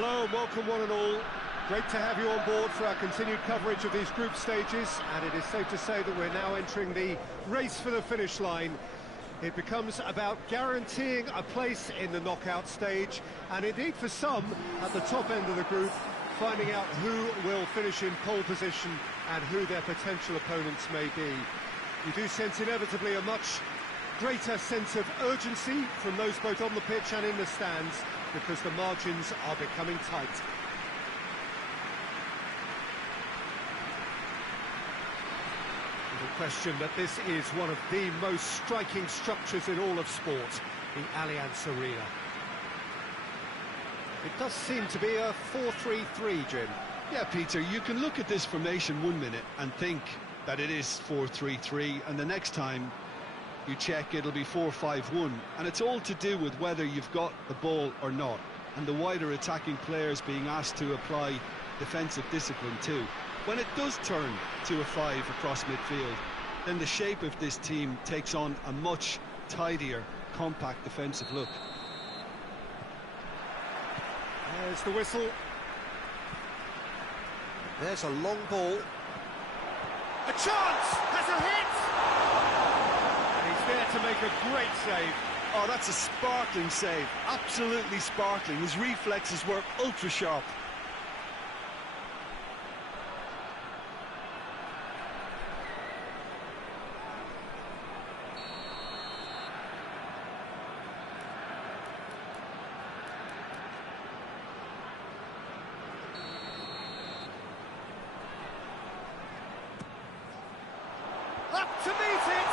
Hello and welcome one and all. Great to have you on board for our continued coverage of these group stages, and it is safe to say that we're now entering the race for the finish line. It becomes about guaranteeing a place in the knockout stage, and indeed for some, at the top end of the group, finding out who will finish in pole position and who their potential opponents may be. You do sense inevitably a much greater sense of urgency from those both on the pitch and in the stands, because the margins are becoming tight. No question that this is one of the most striking structures in all of sport, the Allianz Arena. It does seem to be a 4-3-3, Jim. Yeah, Peter, you can look at this formation 1 minute and think that it is 4-3-3, and the next time you check, it'll be 4-5-1, and it's all to do with whether you've got the ball or not, and the wider attacking players being asked to apply defensive discipline too. When it does turn to a 5 across midfield, then the shape of this team takes on a much tidier, compact defensive look. There's the whistle. There's a long ball. A chance! Has a hit! And he's there to make a great save. Oh, that's a sparkling save. Absolutely sparkling. His reflexes were ultra-sharp. Up to meet it!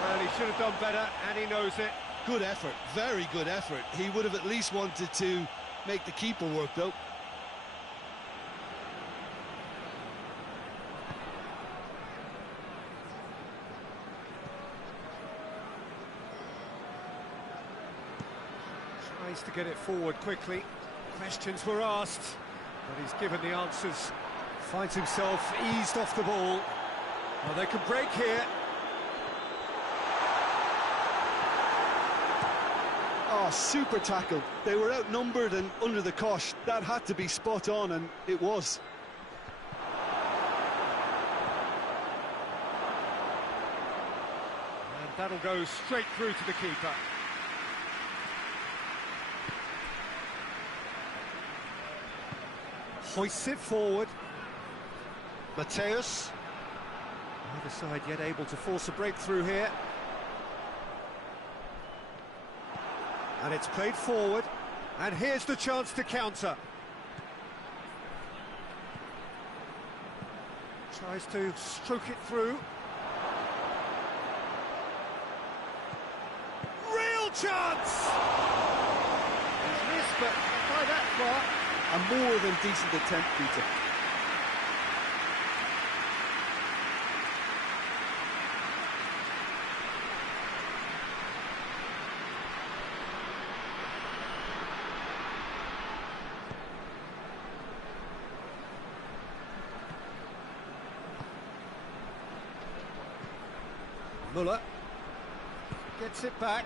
Well, he should have done better, and he knows it. Good effort, very good effort. He would have at least wanted to make the keeper work, though. Tries to get it forward quickly. Questions were asked, but he's given the answers. Finds himself eased off the ball. Well, they could break here. Oh, super tackle. They were outnumbered and under the cosh. That had to be spot on, and it was. And that'll go straight through to the keeper. Hoists it forward. Mateus. Neither side yet able to force a breakthrough here. And it's played forward. And here's the chance to counter. Tries to stroke it through. Real chance! He's missed, but by that far. A more than decent attempt, Peter. Muller gets it back.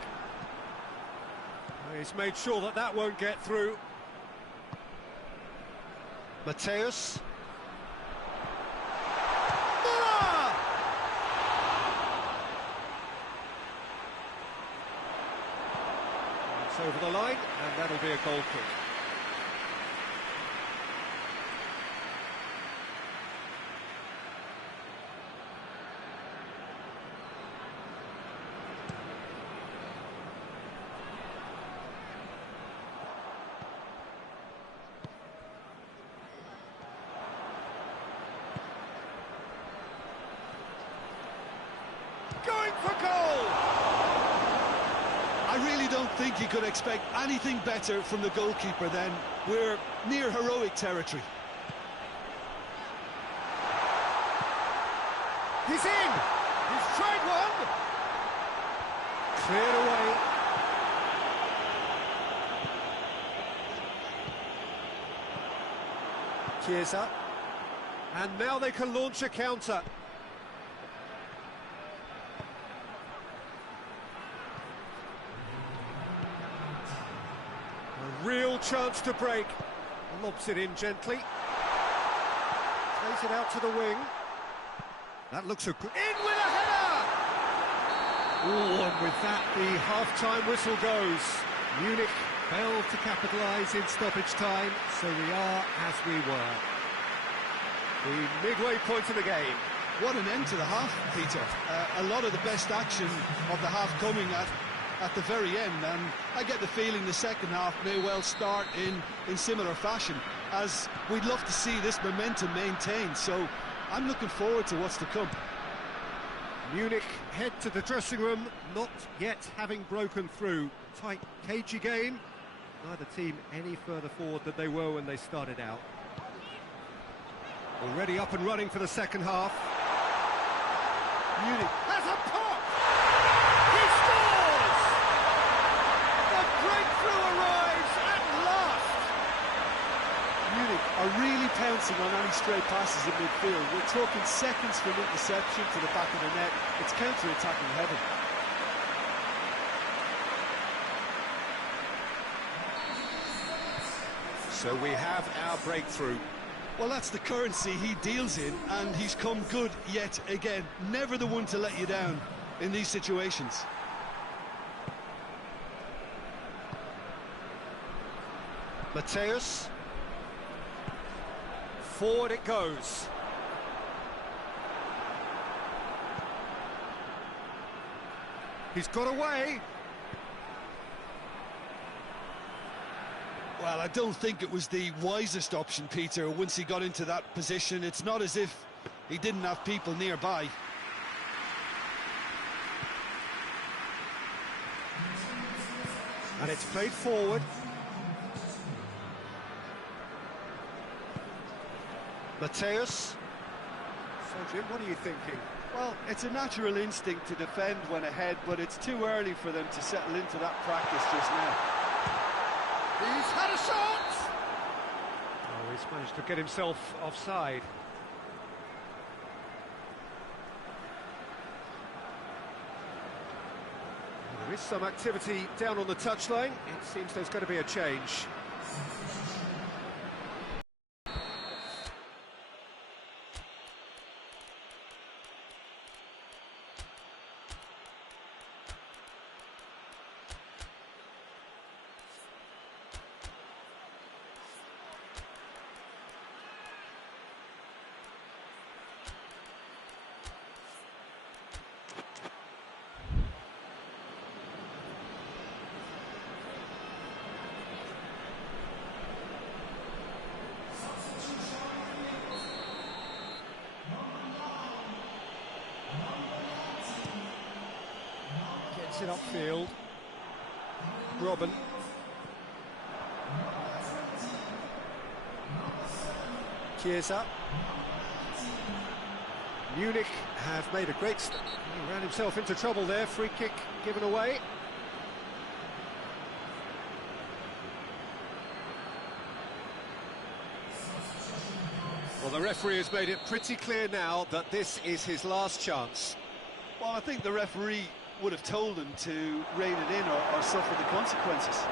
He's made sure that that won't get through. Mateus. Muller! It's over the line, and that'll be a goal kick. Going for goal! I really don't think you could expect anything better from the goalkeeper then. We're near heroic territory. He's in! He's tried one! Cleared away. Chiesa. And now they can launch a counter. real chance to break. Lobs it in gently. Plays it out to the wing. That looks in with a header! Oh, and with that, the half-time whistle goes. Munich failed to capitalise in stoppage time, so we are as we were. The midway point of the game. What an end to the half, Peter. A lot of the best action of the half coming at the very end, and I get the feeling the second half may well start in similar fashion, as we'd love to see this momentum maintained, so I'm looking forward to what's to come. Munich head to the dressing room, not yet having broken through. Tight, cagey game. Neither team any further forward than they were when they started out. Already up and running for the second half. Munich has a pop! He scores! The breakthrough arrives at last! Munich are really pouncing on any stray passes in midfield. We're talking seconds from interception to the back of the net. It's counter-attacking heaven. So we have our breakthrough. Well, that's the currency he deals in, and he's come good yet again. Never the one to let you down in these situations. Mateus. Forward it goes. He's got away. Well, I don't think it was the wisest option, Peter, once he got into that position. It's not as if he didn't have people nearby. And it's played forward. Mateus. So, Jim, what are you thinking? Well, it's a natural instinct to defend when ahead, but it's too early for them to settle into that practice just now. He's had a shot! Oh, he's managed to get himself offside. There is some activity down on the touchline. It seems there's going to be a change. It upfield. Robin. Chiesa. Munich have made a great start. He ran himself into trouble there. Free kick given away. Well, the referee has made it pretty clear now that this is his last chance. Well, I think the referee would have told him to rein it in or suffer the consequences.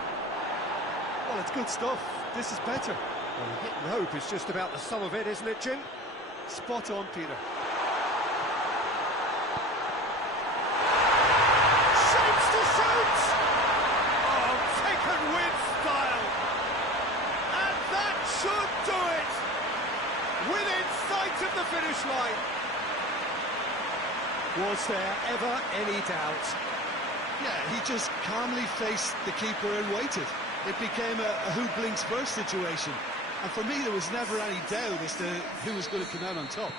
Well, it's good stuff. This is better. Well, hit and hope is just about the sum of it, isn't it, Jim? Spot on, Peter. Shapes to shoot! Oh, taken with style! And that should do it! Within sight of the finish line! Was there ever any doubt? Yeah, he just calmly faced the keeper and waited. It became a who blinks first situation. And for me, there was never any doubt as to who was going to come out on top.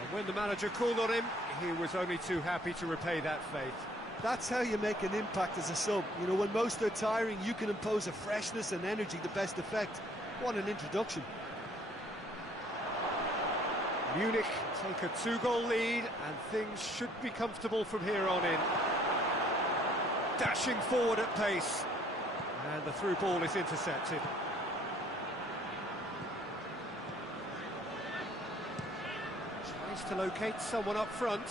And when the manager called on him, he was only too happy to repay that faith. That's how you make an impact as a sub. You know, when most are tiring, you can impose a freshness and energy to best effect. What an introduction. Munich take a 2-goal lead, and things should be comfortable from here on in. Dashing forward at pace, and the through ball is intercepted. Tries to locate someone up front.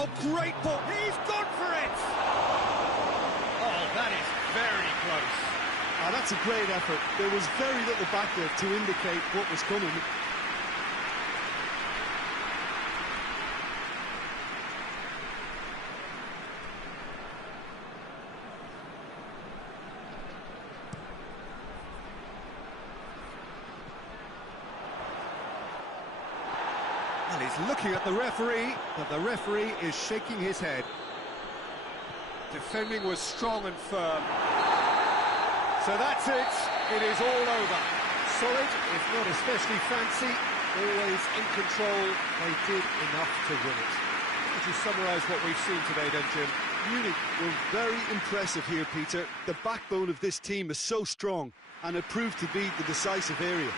Oh, great ball. He's gone for it. Oh, that is very close. Oh, that's a great effort. There was very little back there to indicate what was coming. And he's looking at the referee, but the referee is shaking his head. Defending was strong and firm. So that's it. It is all over. Solid, if not especially fancy, always in control. They did enough to win it. Would you summarise what we've seen today then, Jim? Munich were very impressive here, Peter. The backbone of this team is so strong, and it proved to be the decisive area.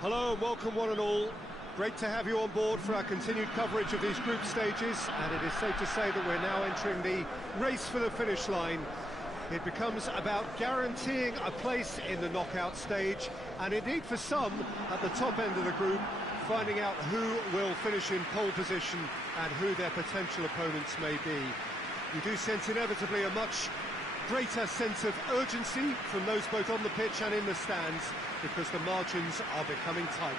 Hello and welcome one and all. Great to have you on board for our continued coverage of these group stages, and it is safe to say that we're now entering the race for the finish line. It becomes about guaranteeing a place in the knockout stage, and indeed for some at the top end of the group, finding out who will finish in pole position and who their potential opponents may be. You do sense inevitably a much greater sense of urgency from those both on the pitch and in the stands, because the margins are becoming tight.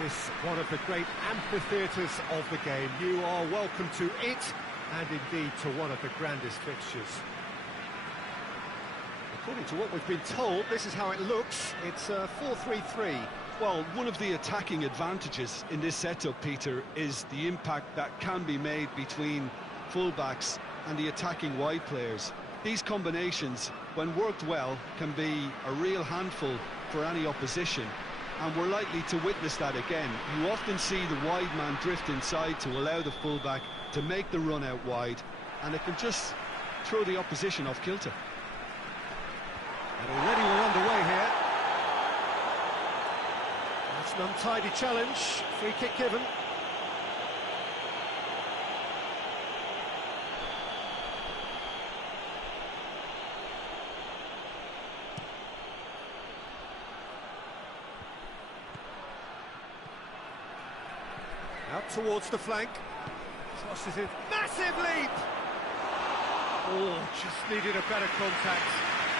This one of the great amphitheatres of the game. You are welcome to it, and indeed to one of the grandest fixtures. According to what we've been told, this is how it looks. It's 4-3-3. Well, one of the attacking advantages in this setup, Peter, is the impact that can be made between fullbacks and the attacking wide players. These combinations, when worked well, can be a real handful for any opposition, and we're likely to witness that again. You often see the wide man drift inside to allow the fullback to make the run out wide, and it can just throw the opposition off kilter. And already we're underway here. That's an untidy challenge. Free kick given. Out towards the flank. Crosses it. Massive leap! Oh, just needed a better contact.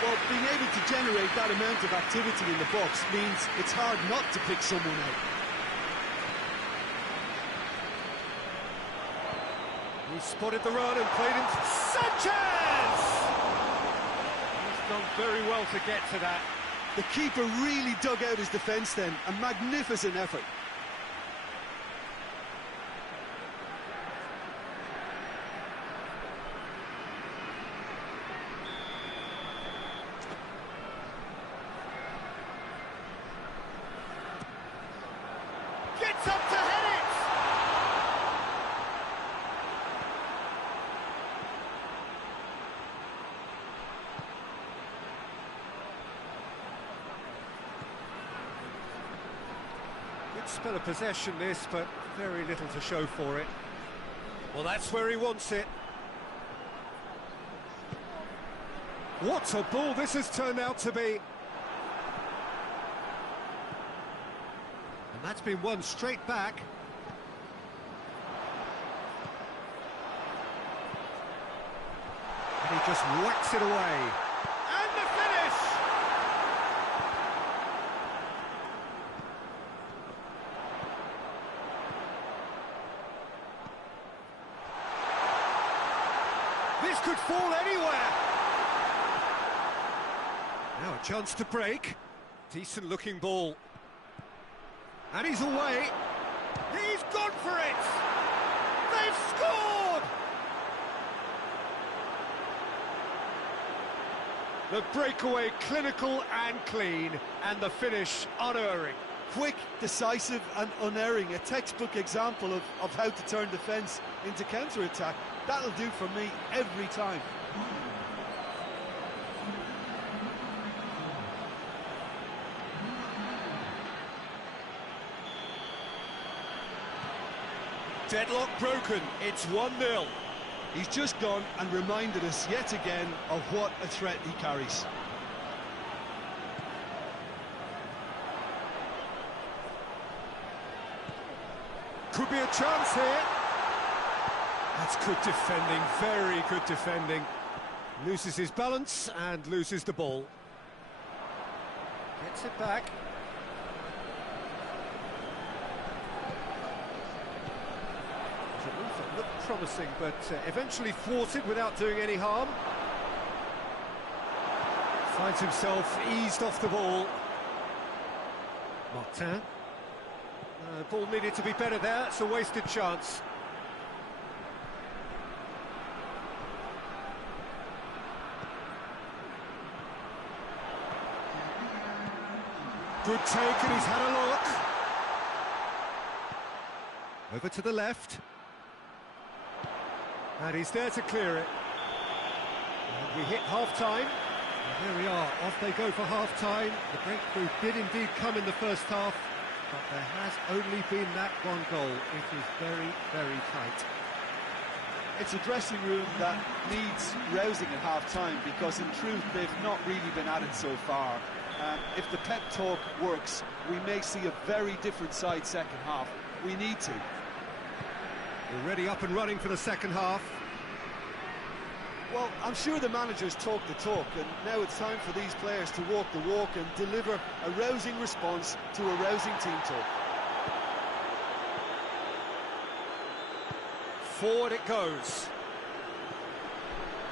Well, being able to generate that amount of activity in the box means it's hard not to pick someone out. He spotted the run and played him. Sanchez! He's done very well to get to that. The keeper really dug out his defence then. A magnificent effort. Gets up to head it! spell of possession this, but very little to show for it. Well, that's where he wants it. What a ball this has turned out to be. And that's been won straight back. And he just whacks it away. And the finish! This could fall anywhere. Now a chance to break. Decent looking ball. And he's away. He's gone for it! They've scored! The breakaway clinical and clean, and the finish unerring. Quick, decisive and unerring. A textbook example of how to turn defence into counter-attack. That'll do for me every time. Deadlock broken, it's 1-0. He's just gone and reminded us yet again of what a threat he carries. Could be a chance here. That's good defending, very good defending. Loses his balance and loses the ball. Gets it back. Looked promising, but eventually thwarted without doing any harm. Finds himself eased off the ball. Martin. Ball needed to be better there, it's a wasted chance. Good take, and he's had a look. Over to the left. And he's there to clear it. And we hit half-time. And there we are, off they go for half-time. The breakthrough did indeed come in the first half, but there has only been that one goal. It is very, very tight. It's a dressing room that needs rousing at half-time, because in truth they've not really been at it so far. If the pep talk works, we may see a very different side second half. We need to. We're ready up and running for the second half. Well, I'm sure the managers talk the talk, and now it's time for these players to walk the walk and deliver a rousing response to a rousing team talk. Forward it goes.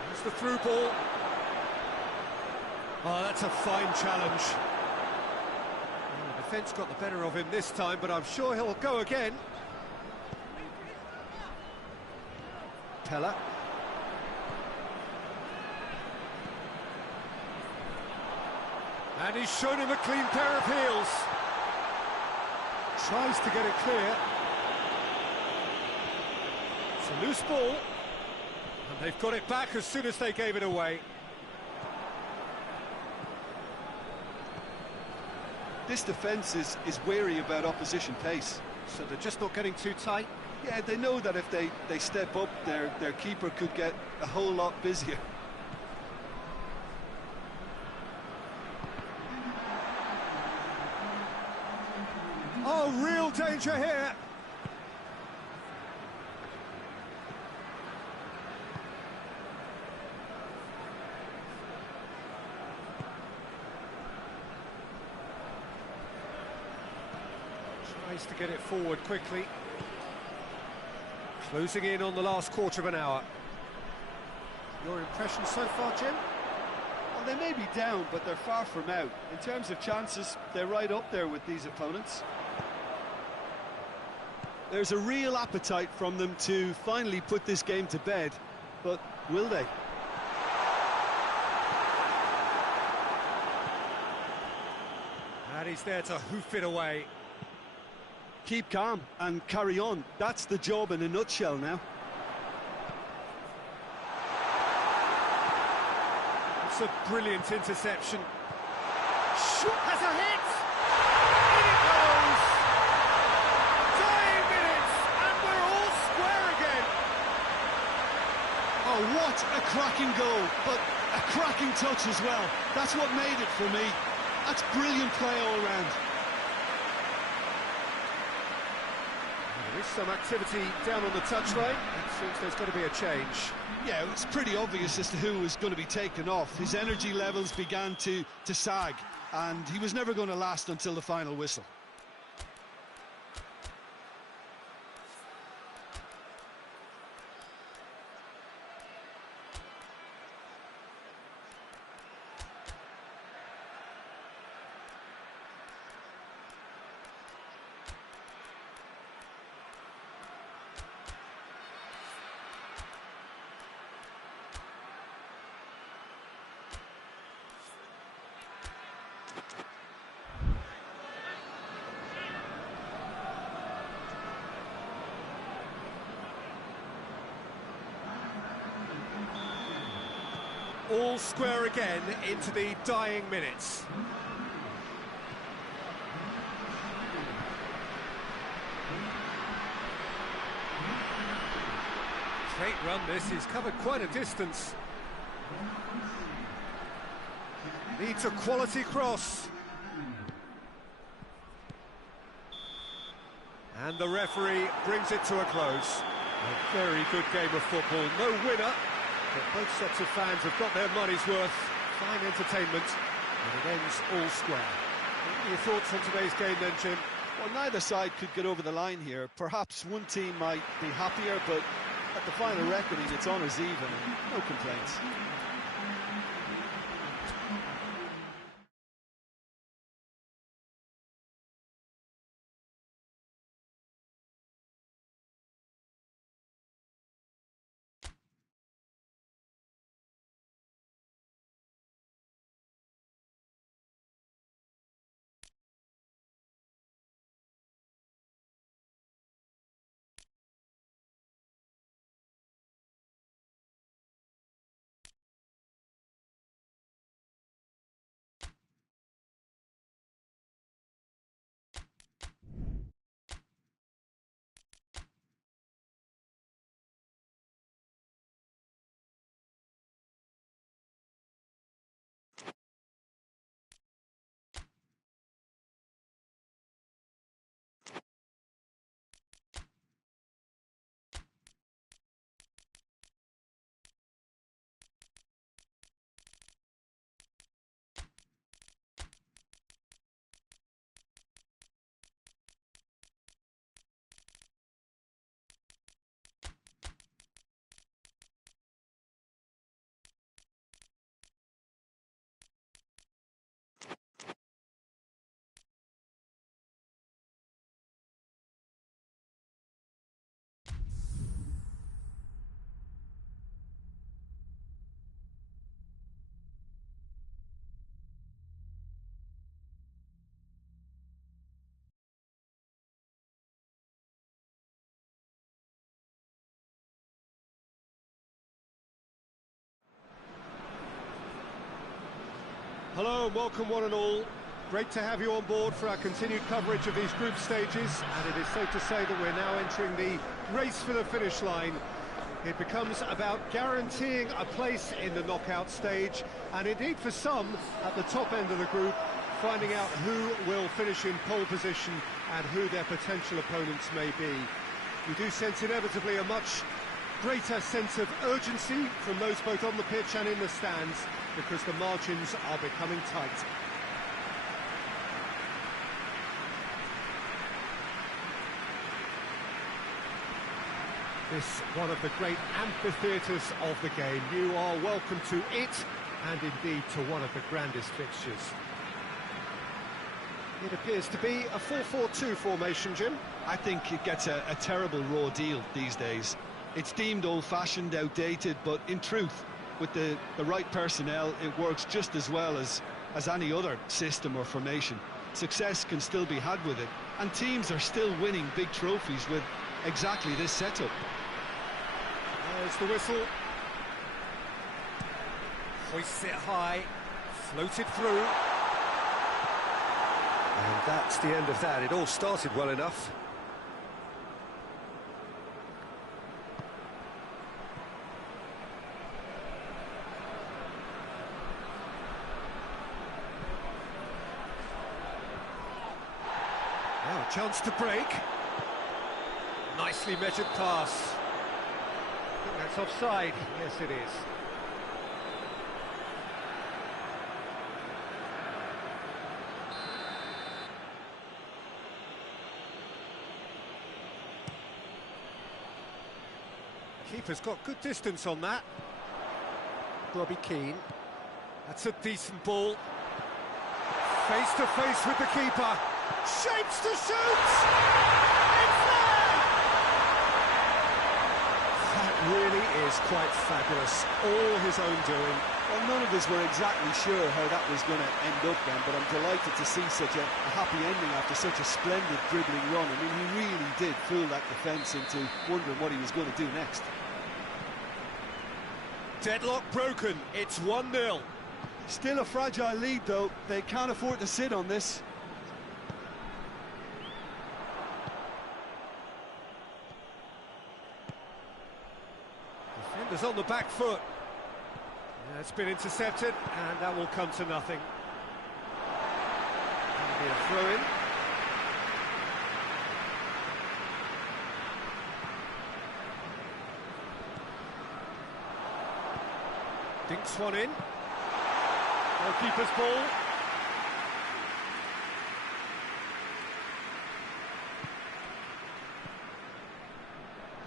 There's the through ball. Oh, that's a fine challenge. Well, the defence got the better of him this time, but I'm sure he'll go again. Pella. And he's shown him a clean pair of heels. Tries to get it clear. It's a loose ball. And they've got it back as soon as they gave it away. This defence is wary about opposition pace. So they're just not getting too tight? Yeah, they know that if they step up, their keeper could get a whole lot busier. Oh, real danger here. Tries to get it forward quickly. Closing in on the last quarter of an hour. Your impression so far, Jim? Well, they may be down, but they're far from out. In terms of chances, they're right up there with these opponents. There's a real appetite from them to finally put this game to bed, but will they? And he's there to hoof it away. Keep calm and carry on. That's the job in a nutshell now. It's a brilliant interception. Shoot, has a hit! In it goes! That's a cracking goal, but a cracking touch as well. That's what made it for me. That's brilliant play all round. There is some activity down on the touchline. It seems there's got to be a change. Yeah, it's pretty obvious as to who was going to be taken off. His energy levels began to sag, and he was never going to last until the final whistle. All square again into the dying minutes. Straight run this, he's covered quite a distance. Needs a quality cross. And the referee brings it to a close. A very good game of football, no winner. But both sets of fans have got their money's worth. Fine entertainment, and it ends all square. What are your thoughts on today's game then, Jim? Well, neither side could get over the line here. Perhaps one team might be happier, but at the final reckoning, it's honours even, and no complaints. Hello and welcome one and all. Great to have you on board for our continued coverage of these group stages, and it is safe to say that we're now entering the race for the finish line. It becomes about guaranteeing a place in the knockout stage, and indeed for some at the top end of the group, finding out who will finish in pole position and who their potential opponents may be. We do sense inevitably a much greater sense of urgency from those both on the pitch and in the stands, because the margins are becoming tight. This one of the great amphitheatres of the game. You are welcome to it, and indeed to one of the grandest fixtures. It appears to be a 4-4-2 formation, Jim. I think it gets a terrible raw deal these days. It's deemed old-fashioned, outdated, but in truth, with the right personnel, it works just as well as any other system or formation. Success can still be had with it, and teams are still winning big trophies with exactly this setup. There's the whistle. Hoists it high, floated through. And that's the end of that. It all started well enough. Chance to break. Nicely measured pass. I think that's offside. Yes, it is. Keeper's got good distance on that. Robbie Keane. That's a decent ball. Face to face with the keeper. Shapes to shoot! It's there! That really is quite fabulous. All his own doing. Well, none of us were exactly sure how that was going to end up then, but I'm delighted to see such a happy ending after such a splendid dribbling run. I mean, he really did fool that defence into wondering what he was going to do next. Deadlock broken. It's 1-0. Still a fragile lead, though. They can't afford to sit on this. Defenders on the back foot. Yeah, it's been intercepted, and that will come to nothing. That'll be a throw-in. Dinks one in. Goalkeeper's ball.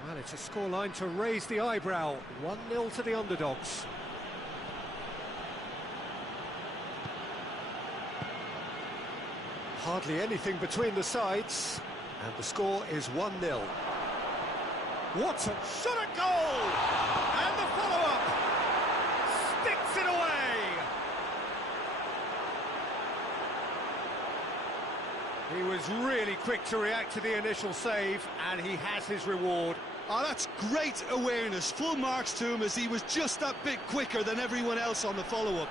Well, it's a scoreline to raise the eyebrow. 1-0 to the underdogs. Hardly anything between the sides, and the score is 1-0. Watson shot at goal! And the follow-up! Sticks it away! He was really quick to react to the initial save, and he has his reward. Oh, that's great awareness. Full marks to him as he was just that bit quicker than everyone else on the follow-up.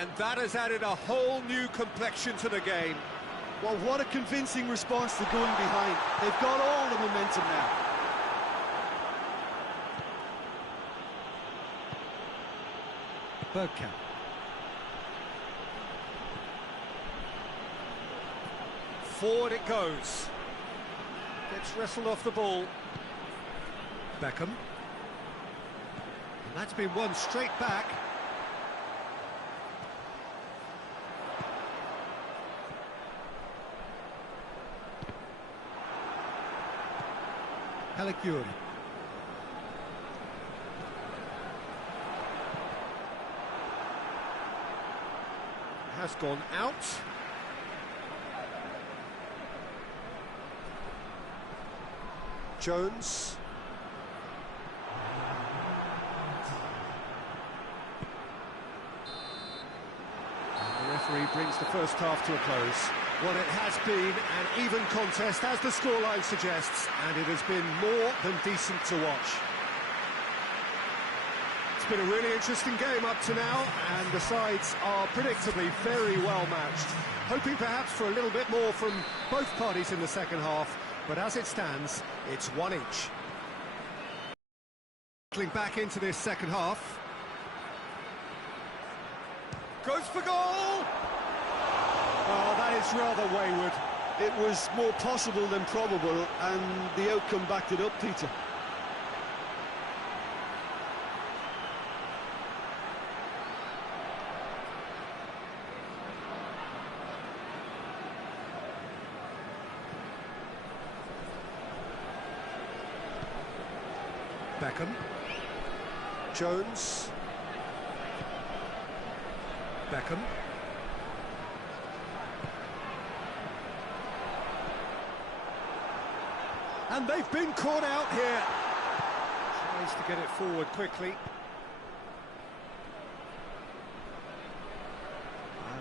And that has added a whole new complexion to the game. Well, what a convincing response to going behind. They've got all the momentum now. Bergkamp. Forward it goes. Gets wrestled off the ball. Beckham. And that's been won straight back. Caligiuri. Has gone out. Jones. And the referee brings the first half to a close. Well, it has been an even contest, as the scoreline suggests, and it has been more than decent to watch. It's been a really interesting game up to now, and the sides are predictably very well matched. Hoping perhaps for a little bit more from both parties in the second half, but as it stands, it's one each. Back into this second half. Goes for goal! Oh, that is rather wayward. It was more possible than probable, and the outcome backed it up, Peter. Beckham. Jones. Beckham. And they've been caught out here. Tries to get it forward quickly.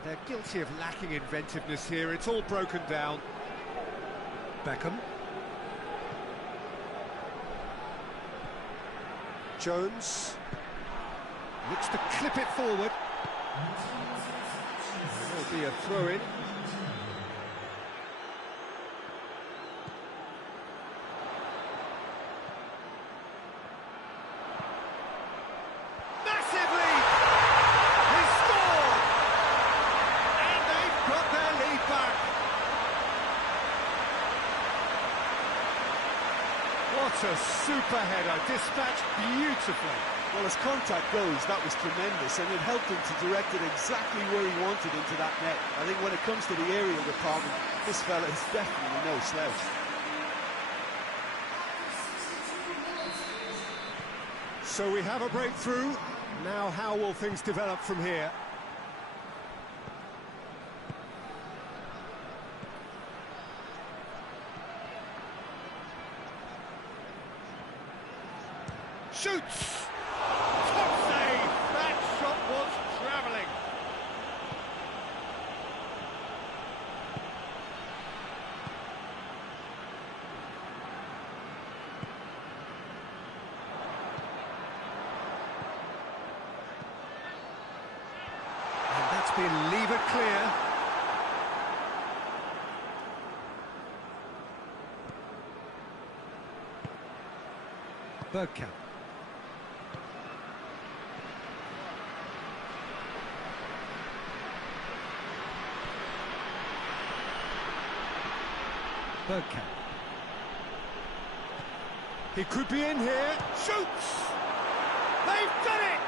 They're guilty of lacking inventiveness here. It's all broken down. Beckham. Jones. Looks to clip it forward. There'll be a throw-in. a super header, dispatched beautifully. Well, as contact goes, that was tremendous, and it helped him to direct it exactly where he wanted into that net. I think when it comes to the aerial department, this fella is definitely no slouch. So we have a breakthrough. Now how will things develop from here? Shoots! Top save! That shot was travelling. And that's been levered clear. Bergkamp. Bergkamp. He could be in here. Shoots! They've done it!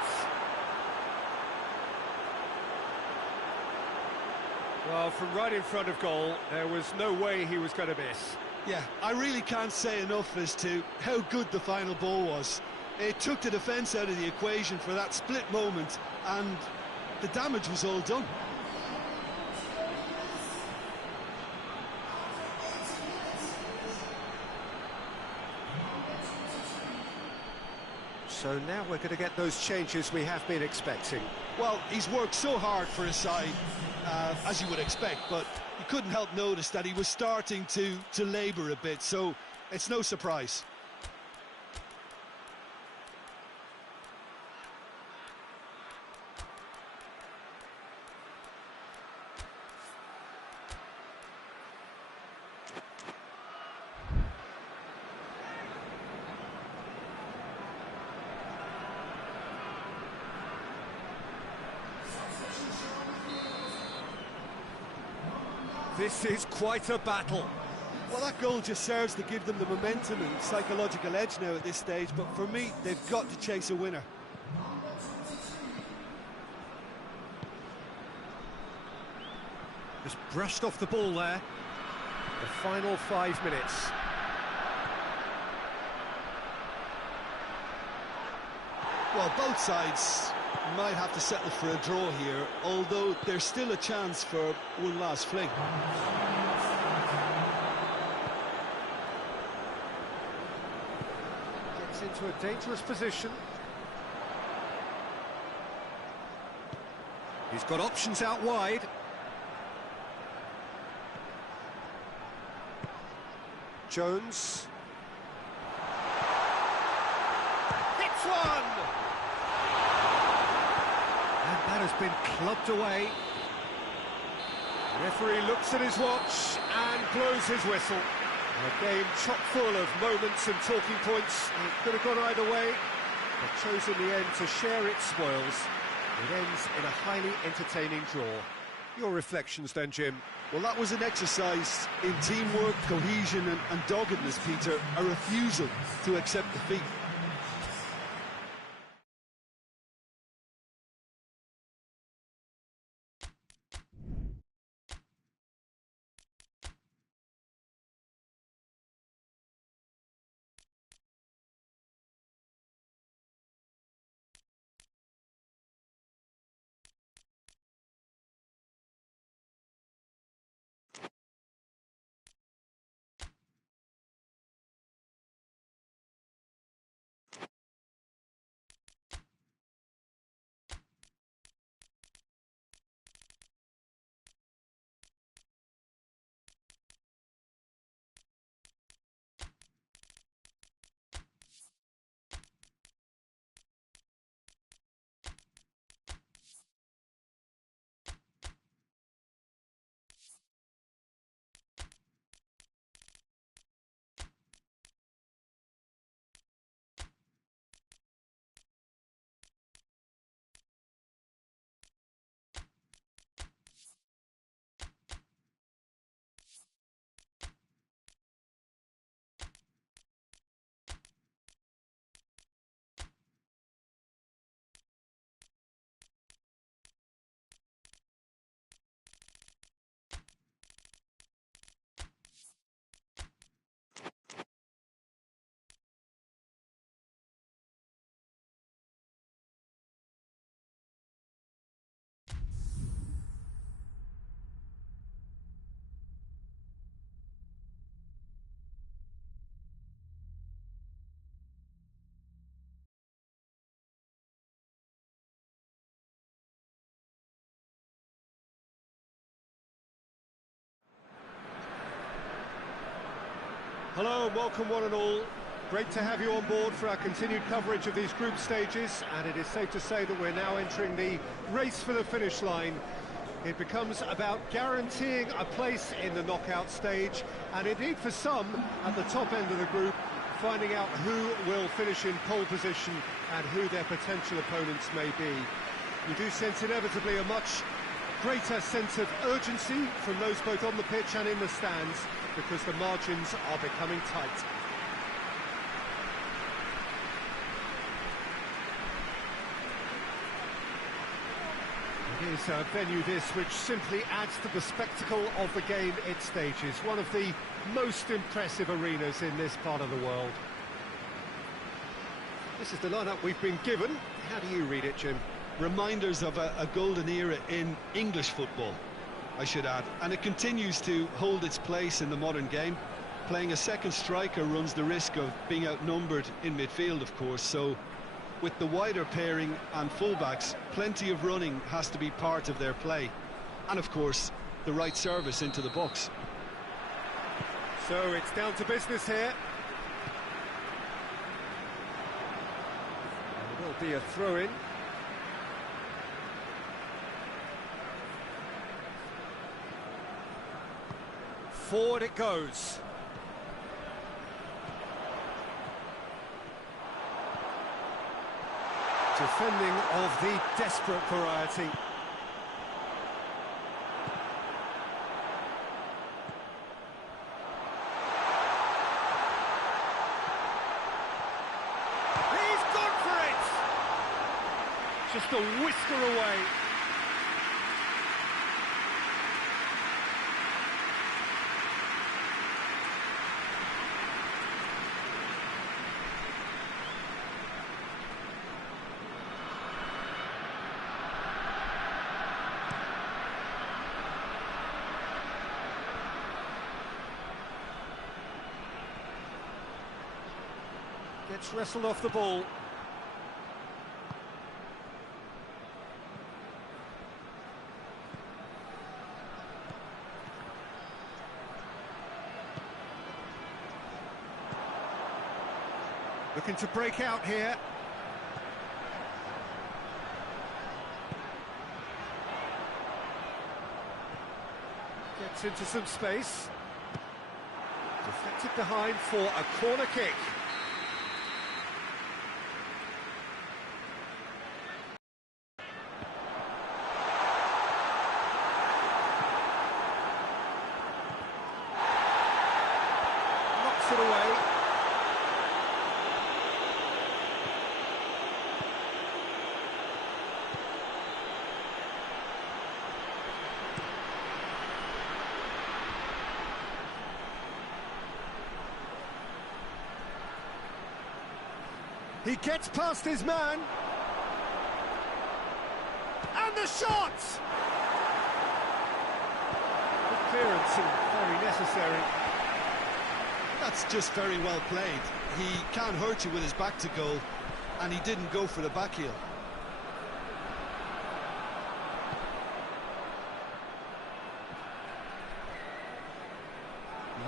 Well, from right in front of goal, there was no way he was going to miss. Yeah, I really can't say enough as to how good the final ball was. It took the defence out of the equation for that split moment, and the damage was all done. So now we're going to get those changes we have been expecting. Well, he's worked so hard for his side, as you would expect, but you couldn't help notice that he was starting to labour a bit, so it's no surprise. This is quite a battle. Well, that goal just serves to give them the momentum and psychological edge now at this stage, but for me, they've got to chase a winner. Just brushed off the ball there. The final 5 minutes. Well, both sides might have to settle for a draw here, although there's still a chance for one last fling. Gets into a dangerous position. He's got options out wide. Jones. Hits one! And that has been clubbed away. The referee looks at his watch and blows his whistle. A game chock full of moments and talking points. It could have gone either way, but chose in the end to share its spoils. It ends in a highly entertaining draw. Your reflections then, Jim? Well, that was an exercise in teamwork, cohesion and doggedness, Peter. A refusal to accept defeat. Hello and welcome one and all. Great to have you on board for our continued coverage of these group stages, and it is safe to say that we're now entering the race for the finish line. It becomes about guaranteeing a place in the knockout stage, and indeed for some, at the top end of the group, finding out who will finish in pole position and who their potential opponents may be. You do sense inevitably a much greater sense of urgency from those both on the pitch and in the stands, because the margins are becoming tight. It is a venue this which simply adds to the spectacle of the game it stages. One of the most impressive arenas in this part of the world. This is the lineup we've been given. How do you read it, Jim? Reminders of a golden era in English football, I should add, and it continues to hold its place in the modern game. Playing a second striker runs the risk of being outnumbered in midfield, of course, so with the wider pairing and fullbacks, plenty of running has to be part of their play, and of course the right service into the box. So it's down to business here. There will be a throw-in. Forward it goes. Defending of the desperate variety. He's gone for it! Just a whisker away. Gets wrestled off the ball. Looking to break out here. Gets into some space. Deflected behind for a corner kick. Knocks it away. He gets past his man. And the shot! Good clearance and very necessary. That's just very well played. He can't hurt you with his back to goal, and he didn't go for the back heel.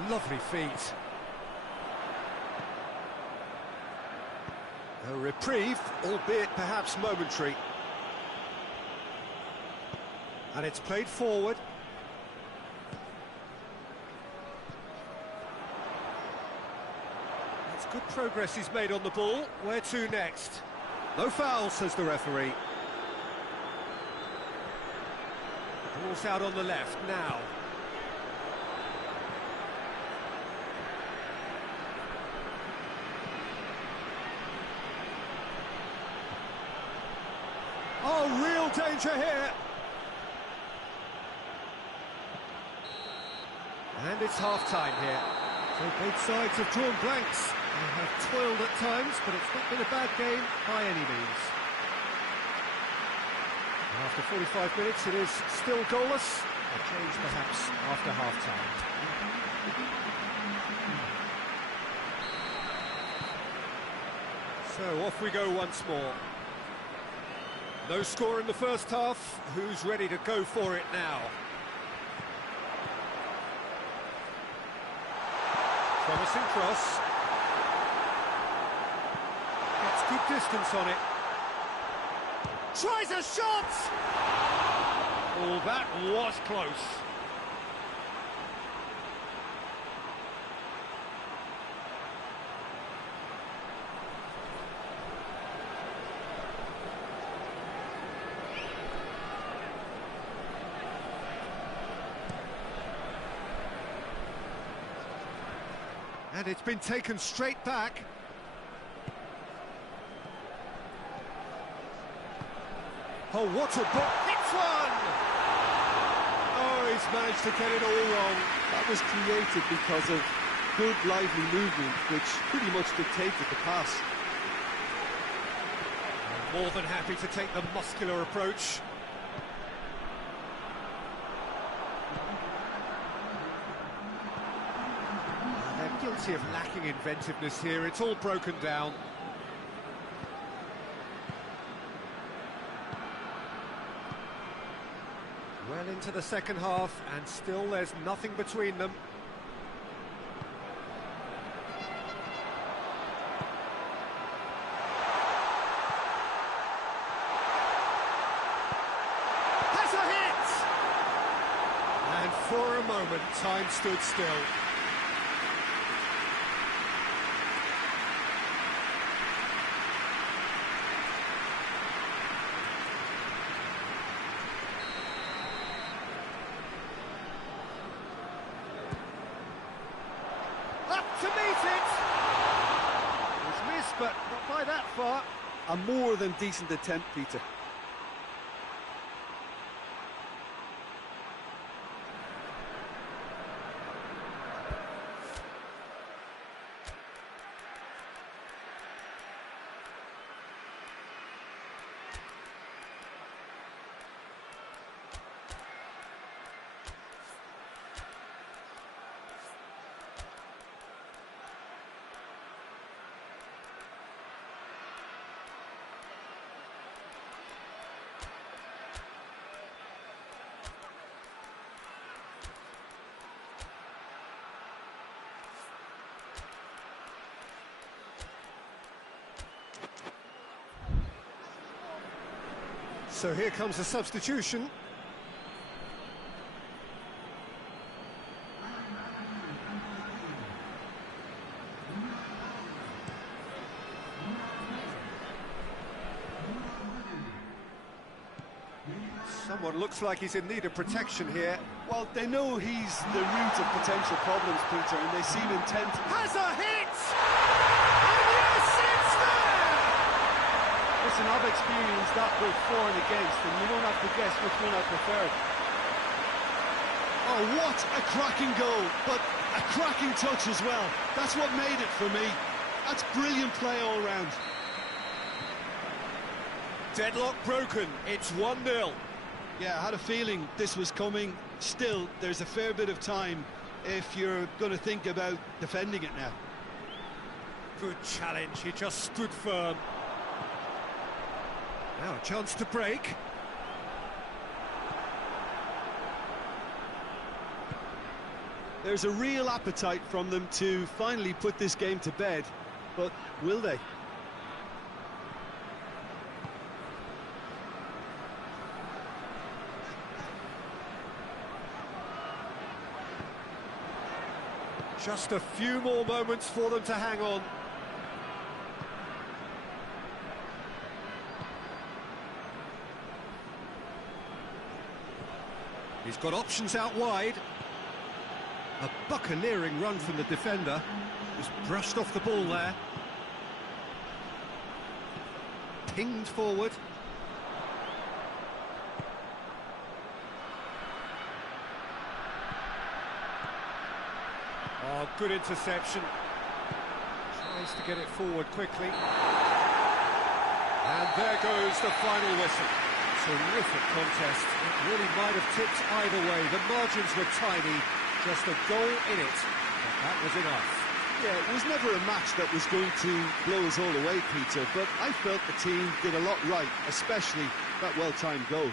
Lovely feet. A reprieve, albeit perhaps momentary. And it's played forward. That's good progress he's made on the ball. Where to next? No foul, says the referee. Ball's out on the left now. Oh, real danger here. And it's half-time here. So both sides have drawn blanks. They have toiled at times, but it's not been a bad game by any means. After 45 minutes, it is still goalless. A change perhaps after half-time. So off we go once more. No score in the first half. Who's ready to go for it now? Promising cross. Gets good distance on it. Tries a shot! Oh, that was close. And it's been taken straight back. Oh, what a ball! Hits one! Oh, he's managed to get it all wrong. That was created because of good, lively movement, which pretty much dictated the pass. More than happy to take the muscular approach. They're guilty of lacking inventiveness here. It's all broken down. Well into the second half, and still there's nothing between them. Has a hit! And for a moment, time stood still. To meet it! He's missed, but not by that far. A more than decent attempt, Peter. So here comes a substitution. Someone looks like he's in need of protection here. Well, they know he's the root of potential problems, Peter, and they seem intent. Has a hit! And yes, it's there! Listen, I've experienced that both for and against, and you won't have to guess which one I preferred. Oh, what a cracking goal, but a cracking touch as well. That's what made it for me. That's brilliant play all round. Deadlock broken, it's 1-0. Yeah, I had a feeling this was coming. Still, there's a fair bit of time if you're going to think about defending it now. Good challenge, he just stood firm. Now a chance to break. There's a real appetite from them to finally put this game to bed, but will they? Just a few more moments for them to hang on. He's got options out wide. A buccaneering run from the defender. Just brushed off the ball there. Pinged forward. Oh, good interception. Tries to get it forward quickly. And there goes the final whistle. Terrific contest. It really might have tipped either way. The margins were tiny. Just a goal in it. But that was enough. Yeah, it was never a match that was going to blow us all away, Peter, but I felt the team did a lot right, especially that well-timed goal.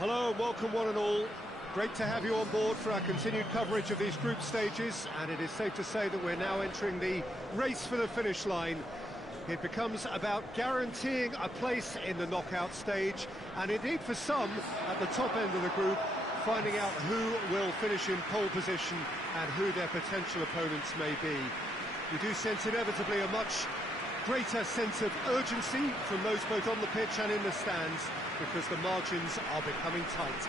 Hello, welcome one and all. Great to have you on board for our continued coverage of these group stages, and it is safe to say that we're now entering the race for the finish line. It becomes about guaranteeing a place in the knockout stage, and indeed for some, at the top end of the group, finding out who will finish in pole position and who their potential opponents may be. You do sense inevitably a much greater sense of urgency from those both on the pitch and in the stands, because the margins are becoming tight.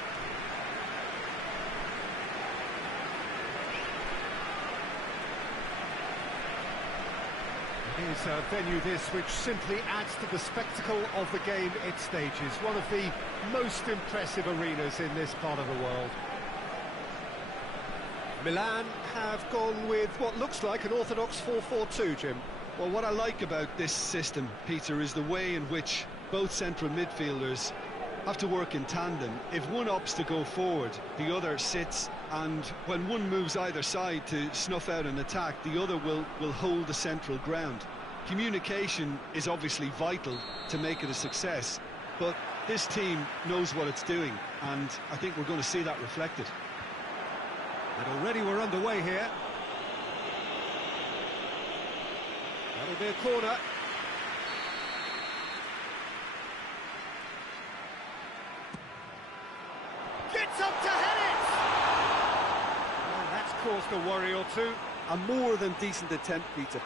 It is a venue this which simply adds to the spectacle of the game it stages. One of the most impressive arenas in this part of the world. Milan have gone with what looks like an orthodox 4-4-2, Jim. Well, what I like about this system, Peter, is the way in which both central midfielders have to work in tandem. If one opts to go forward, the other sits, and when one moves either side to snuff out an attack, the other will hold the central ground. Communication is obviously vital to make it a success, but this team knows what it's doing, and I think we're going to see that reflected. And already we're underway here. That'll be a corner. Gets up to head it! And that's caused a worry or two. A more than decent attempt, Peter.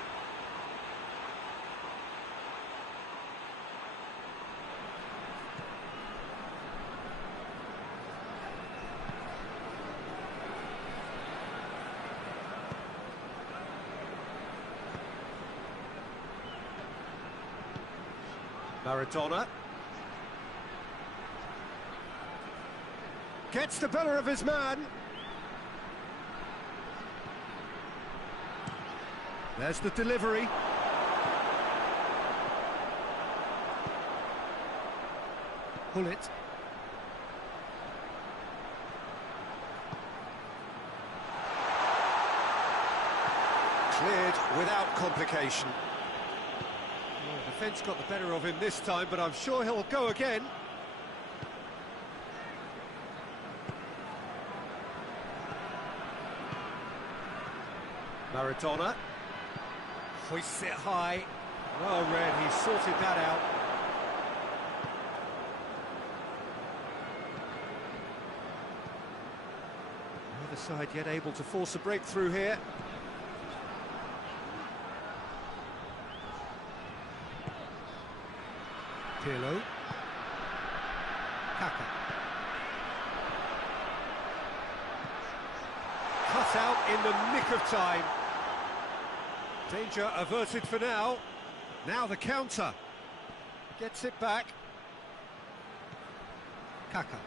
Maradona gets the better of his man. There's the delivery. Pull it. Cleared without complication. The defence got the better of him this time, but I'm sure he'll go again. Maradona hoists it high. Well read, he sorted that out. Neither side yet able to force a breakthrough here. Pirlo. Kaka. Cut out in the nick of time. Danger averted for now. Now the counter. Gets it back. Kaka.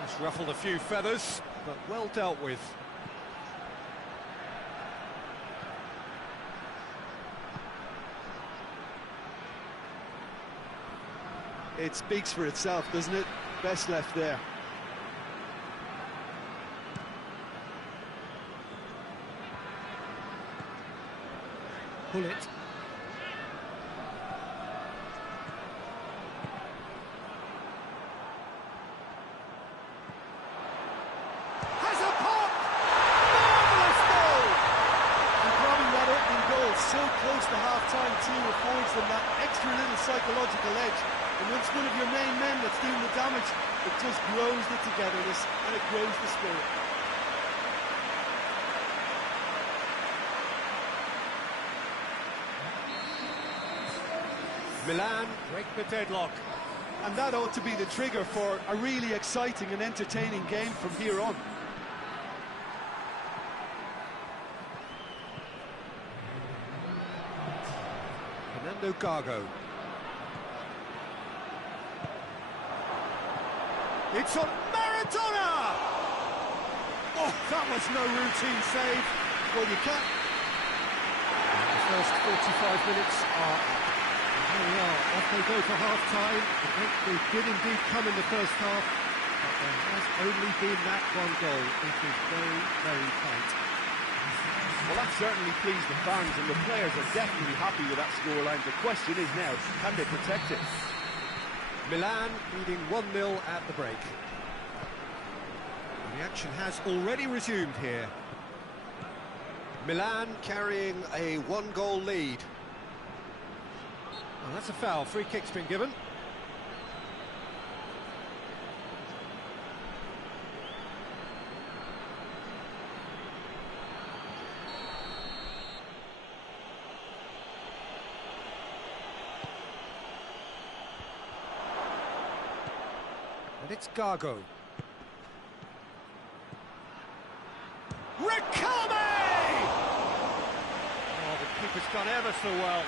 That's ruffled a few feathers, but well dealt with. It speaks for itself, doesn't it? Best left there. Pull it. Has a pop! Marvellous goal! And grabbing that opening goal so close to half-time too affords them that extra little psychological edge. And once one of your main men that's doing the damage, it just grows the togetherness and it grows the spirit. Milan break the deadlock. And that ought to be the trigger for a really exciting and entertaining game from here on. Fernando Gago. It's on Maradona! Oh, that was no routine save. Well, you can't. The first 45 minutes are up. Here we are, off they go for half-time. They did indeed come in the first half, but there has only been that one goal. It is very, very tight. Well, that certainly pleased the fans, and the players are definitely happy with that scoreline. The question is now, can they protect it? Milan leading 1-0 at the break. The action has already resumed here. Milan carrying a 1-goal lead. Well, that's a foul. Free kick's been given. And it's Gargo. Oh, the keeper's done ever so well.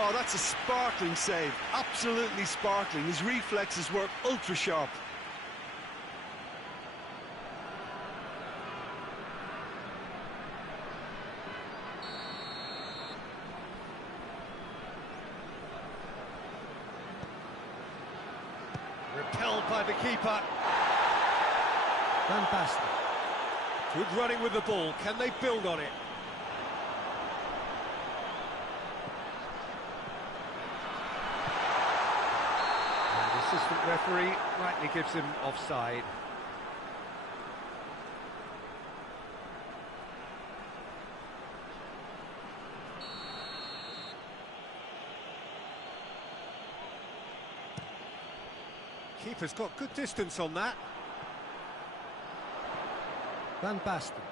Oh, that's a sparkling save. Absolutely sparkling. His reflexes were ultra sharp. Repelled by the keeper. Van Basten. Good running with the ball. Can they build on it? And the assistant referee rightly gives him offside. Keeper's got good distance on that. Van Basten.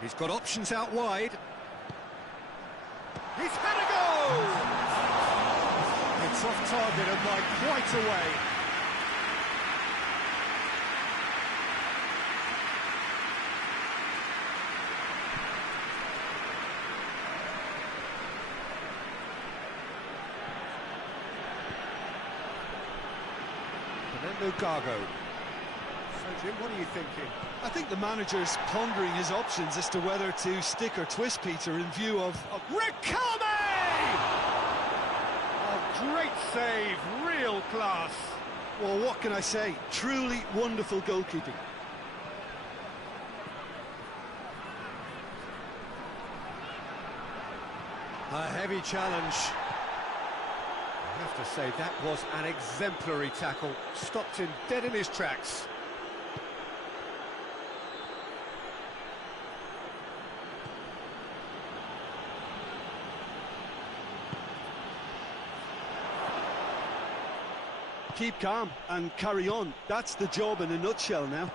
He's got options out wide. He's had a goal! It's off target and by quite a way. Fernando Gargo. So, Jim, what are you thinking? I think the manager's pondering his options as to whether to stick or twist Peter in view of... Riquelme! A great save, real class. Well, what can I say? Truly wonderful goalkeeping. A heavy challenge. I have to say, that was an exemplary tackle. Stopped him dead in his tracks. Keep calm and carry on. That's the job in a nutshell now.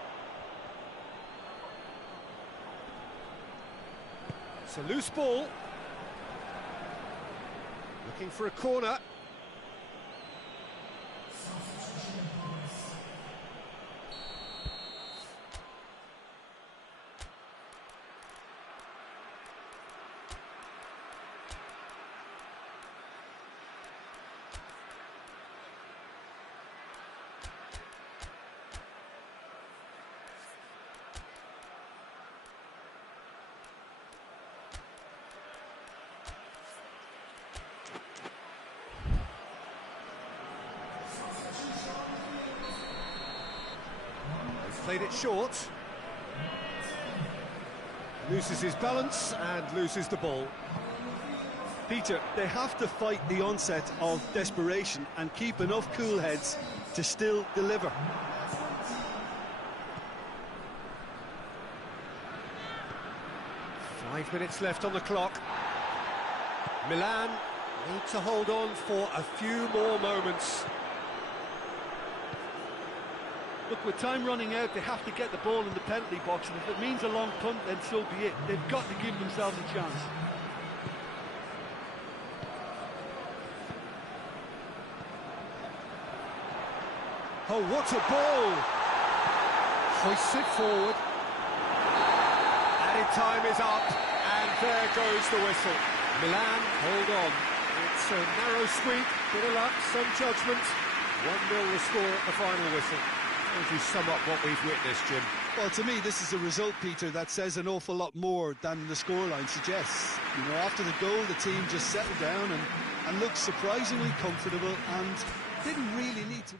It's a loose ball. Looking for a corner. Played it short. Loses his balance and loses the ball. Peter, they have to fight the onset of desperation and keep enough cool heads to still deliver. Five minutes left on the clock. Milan need to hold on for a few more moments. Look, with time running out, they have to get the ball in the penalty box, and if it means a long punt, then so be it. They've got to give themselves a chance. Oh, what a ball! Hoists it forward. Added time is up, and there goes the whistle. Milan, hold on. It's a narrow squeak, bit of luck, some judgment. 1-0 the score at the final whistle. How would you sum up what we've witnessed, Jim? Well, to me, this is a result, Peter, that says an awful lot more than the scoreline suggests. You know, after the goal, the team just settled down and looked surprisingly comfortable and didn't really need to...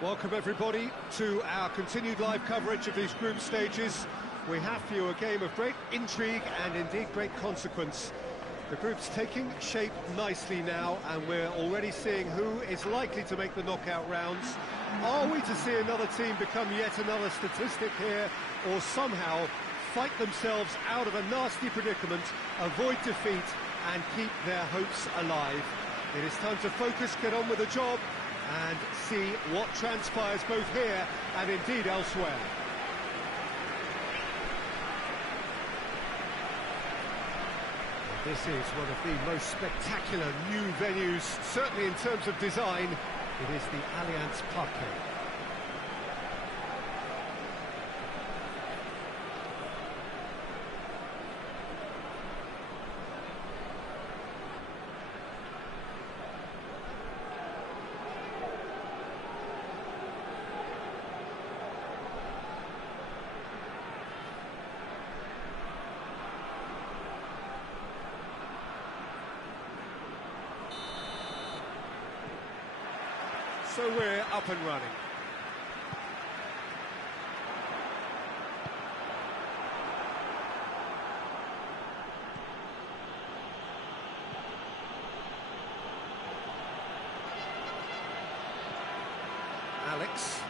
Welcome everybody to our continued live coverage of these group stages. We have for you a game of great intrigue and indeed great consequence. The group's taking shape nicely now, and we're already seeing who is likely to make the knockout rounds. Are we to see another team become yet another statistic here, or somehow fight themselves out of a nasty predicament, avoid defeat and keep their hopes alive? It is time to focus, get on with the job, and see what transpires both here and indeed elsewhere. This is one of the most spectacular new venues, certainly in terms of design. It is the Allianz Parque. So we're up and running. Alex.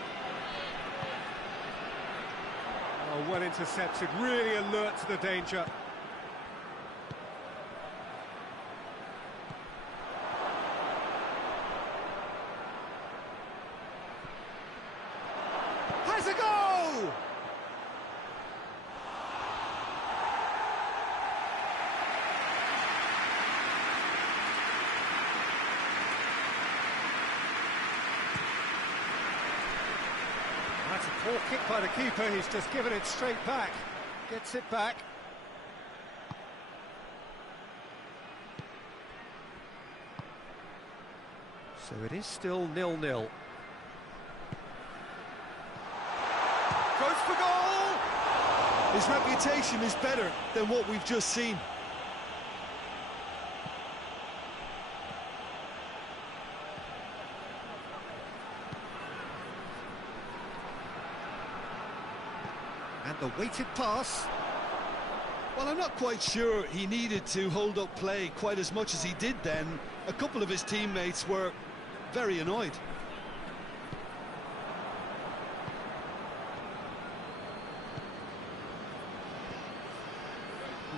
Oh, well intercepted, really alert to the danger. Has a goal! That's a poor kick by the keeper. He's just given it straight back. Gets it back. So it is still 0-0. Goes for goal! His reputation is better than what we've just seen. And the weighted pass. Well, I'm not quite sure he needed to hold up play quite as much as he did then. A couple of his teammates were very annoyed.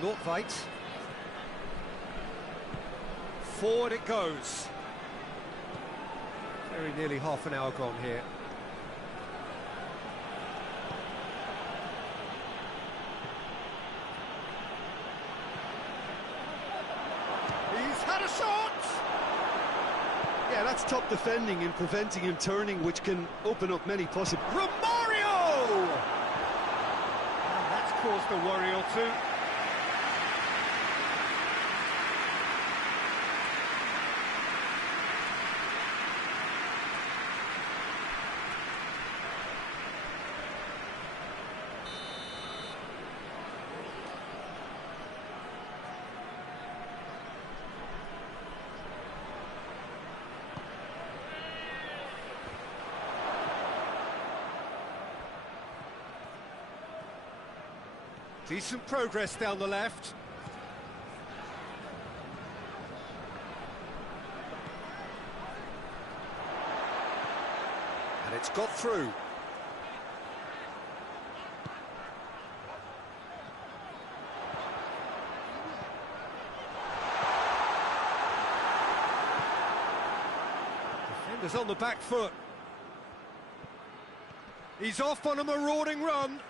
Nordtveit. Forward it goes. Very nearly half an hour gone here. He's had a shot! Yeah, that's top defending and preventing him turning, which can open up many possible... Romario! And that's caused a worry or two. Decent progress down the left. And it's got through. Defender's on the back foot. He's off on a marauding run.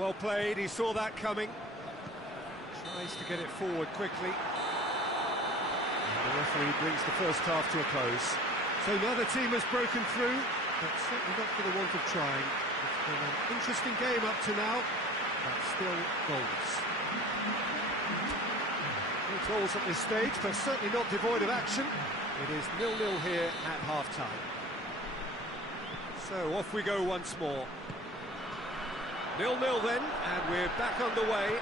Well played, he saw that coming. Tries to get it forward quickly. And the referee brings the first half to a close. So neither team has broken through, but certainly not for the want of trying. It's been an interesting game up to now, but still goals. No goals at this stage, but certainly not devoid of action. It is 0-0 here at half-time. So off we go once more. 0-0 then, and we're back underway.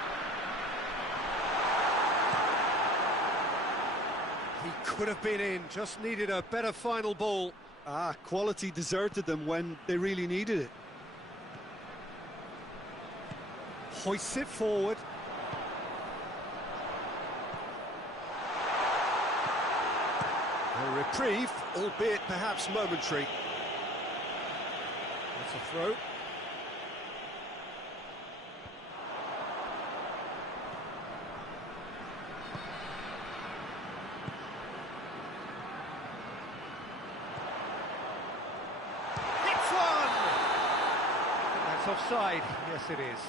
He could have been in, just needed a better final ball. Quality deserted them when they really needed it. Hoists it forward. A reprieve, albeit perhaps momentary. That's a throw. It's one! That's offside. Yes, it is.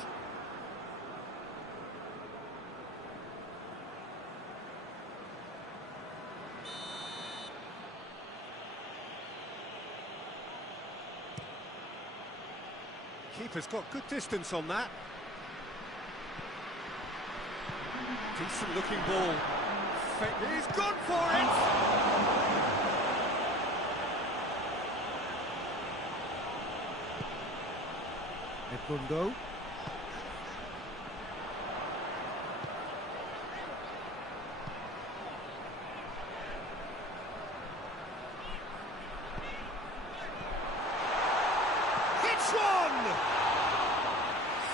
Keeper's got good distance on that. Decent looking ball. He's gone for it! Edmundo. It's one!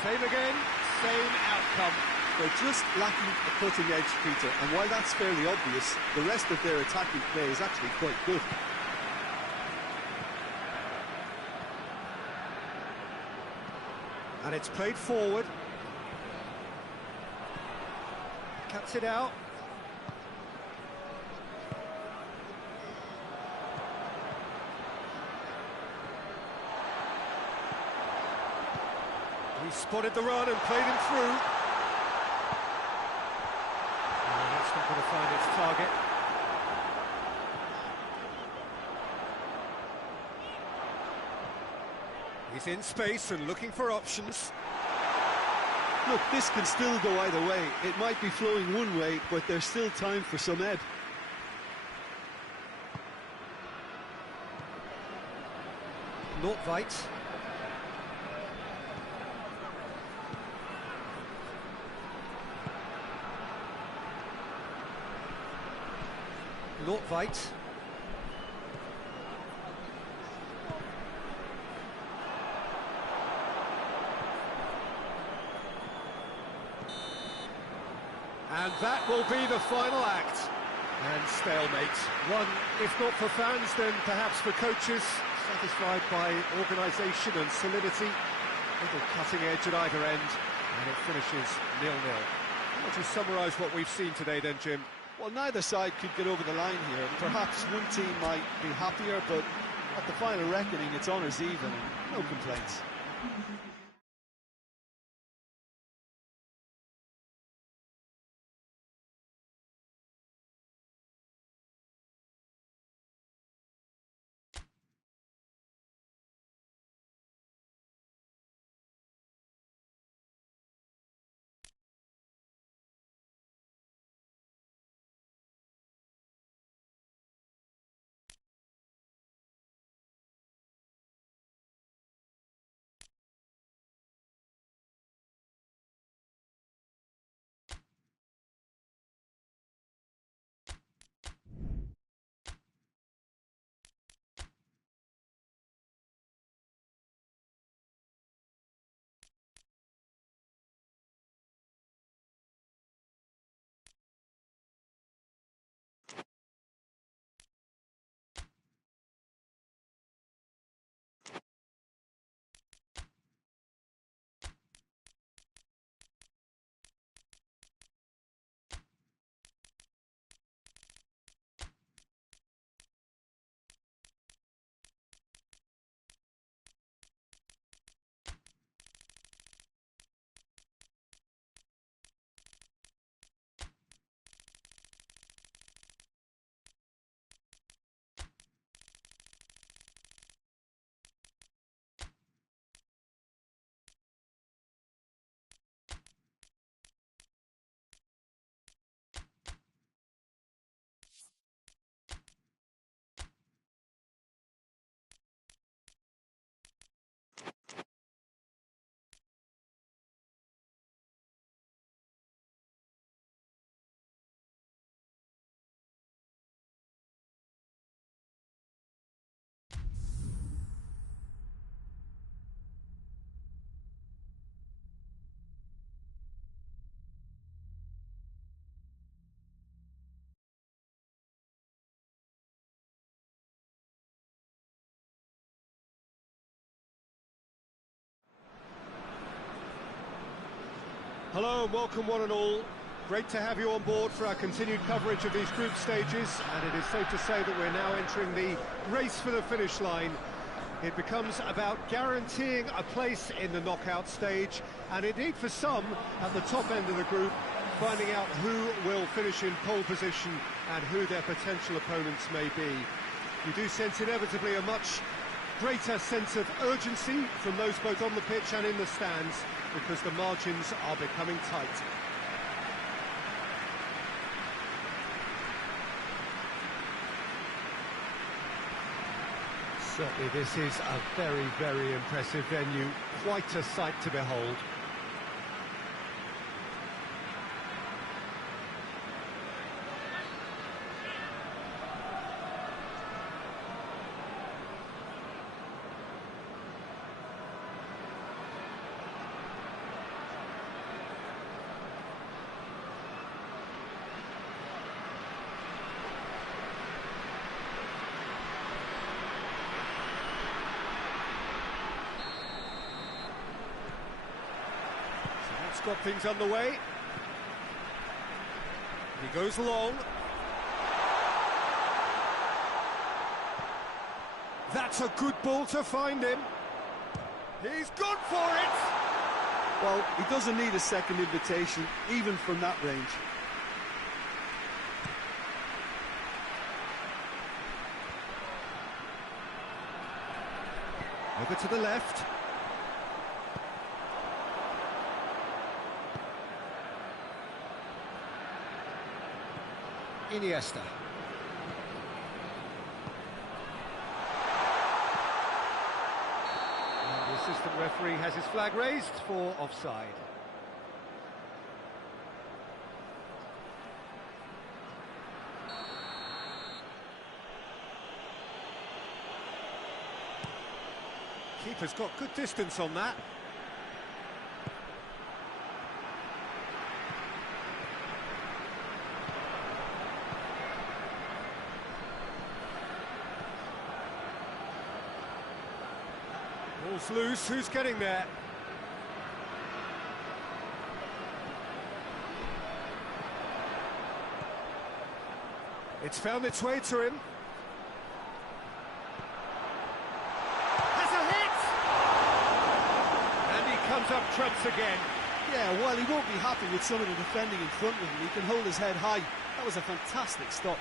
Same again, same outcome. They're just lacking a cutting edge, Peter, and while that's fairly obvious, the rest of their attacking play is actually quite good. And it's played forward. Cuts it out. He spotted the run and played him through. And that's not going to find its target. He's in space and looking for options. Look, this can still go either way. It might be flowing one way, but there's still time for some ebb. Nordtveit. Nordtveit. And that will be the final act. And stalemate. One, if not for fans, then perhaps for coaches, satisfied by organisation and solidity. Little cutting edge at either end, and it finishes 0-0. How would you summarise what we've seen today then, Jim? Well, neither side could get over the line here. Perhaps one team might be happier, but at the final reckoning, it's honours even, and no complaints. Hello and welcome one and all. Great to have you on board for our continued coverage of these group stages, and it is safe to say that we're now entering the race for the finish line. It becomes about guaranteeing a place in the knockout stage, and indeed for some, at the top end of the group, finding out who will finish in pole position and who their potential opponents may be. You do sense inevitably a much greater sense of urgency from those both on the pitch and in the stands, because the margins are becoming tight. Certainly this is a very, very impressive venue, quite a sight to behold. Got things underway. He goes long. That's a good ball to find him. He's gone for it! Well, he doesn't need a second invitation, even from that range. Over to the left. Iniesta. And the assistant referee has his flag raised for offside. Keeper's got good distance on that. Ball's loose, who's getting there? It's found its way to him. Has a hit! And he comes up trumps again. Yeah, while he won't be happy with some of the defending in front of him, he can hold his head high. That was a fantastic stop.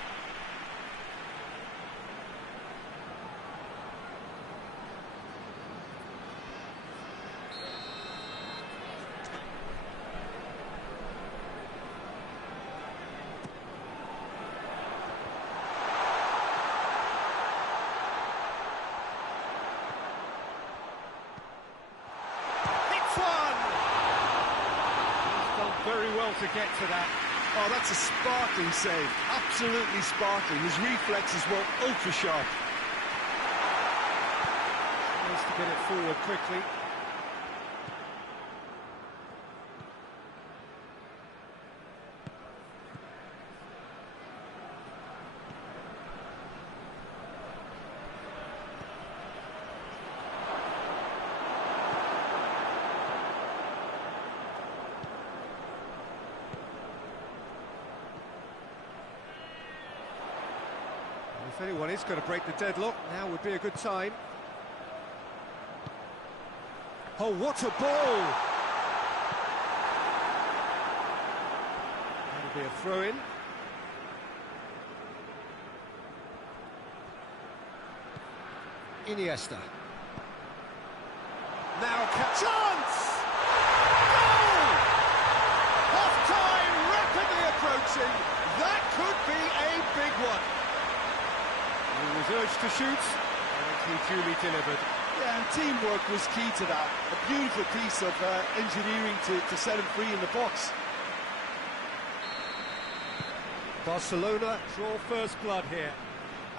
Very well to get to that. Oh, that's a sparkling save. Absolutely sparkling. His reflexes were ultra sharp. Nice to get it forward quickly. If anyone is going to break the deadlock, now would be a good time. Oh, what a ball! That'll be a throw-in. Iniesta. Now, chance! Goal! Half-time, rapidly approaching. That could be a big one. He was urged to shoot, and he duly delivered. Yeah, and teamwork was key to that. A beautiful piece of engineering to set him free in the box. Barcelona draw first blood here.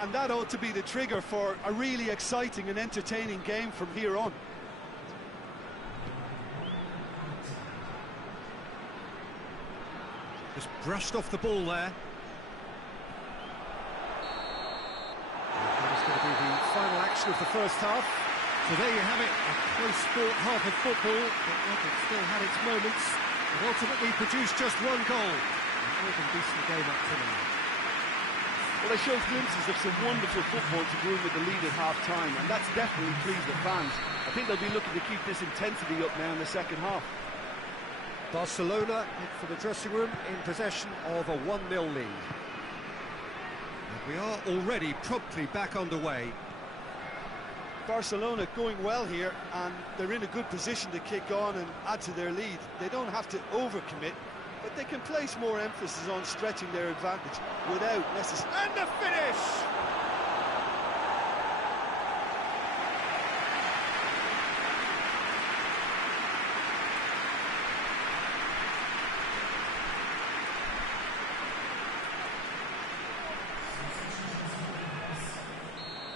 And that ought to be the trigger for a really exciting and entertaining game from here on. Just brushed off the ball there. That is going to be the final action of the first half. So there you have it, a close-fought half of football, but look, it still had its moments. It ultimately produced just one goal. More than decent game up to now. Well, they showed glimpses of some wonderful football to go in with the lead at half-time, and that's definitely pleased the fans. I think they'll be looking to keep this intensity up now in the second half. Barcelona head for the dressing room in possession of a 1-0 lead. And we are already promptly back underway. Barcelona going well here, and they're in a good position to kick on and add to their lead. They don't have to overcommit, but they can place more emphasis on stretching their advantage without necessarily... And the finish!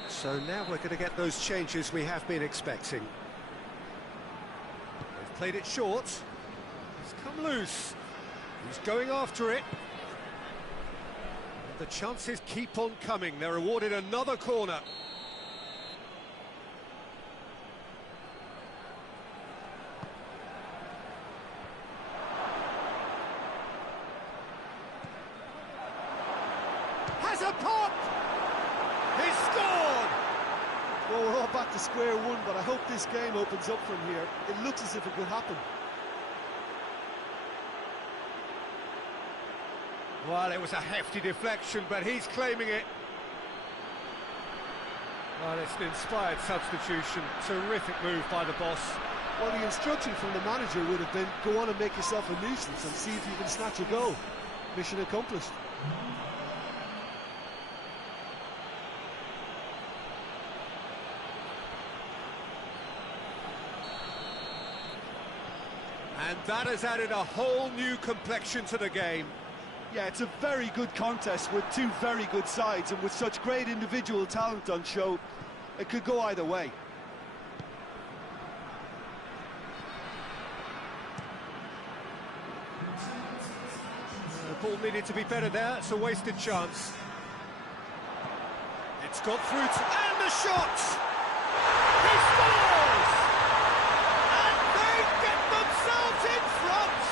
So now we're going to get those changes we have been expecting. They've played it short. It's come loose. He's going after it. The chances keep on coming. They're awarded another corner. Has a pop! He's scored! Well, we're all back to square one, but I hope this game opens up from here. It looks as if it could happen. Well, it was a hefty deflection, but he's claiming it. Well, it's an inspired substitution. Terrific move by the boss. Well, the instruction from the manager would have been, go on and make yourself a nuisance and see if you can snatch a goal. Mission accomplished. And that has added a whole new complexion to the game. Yeah, it's a very good contest with two very good sides, and with such great individual talent on show, it could go either way. The ball needed to be better there. It's a wasted chance. It's got through to... And the shot! He scores! And they get themselves in front!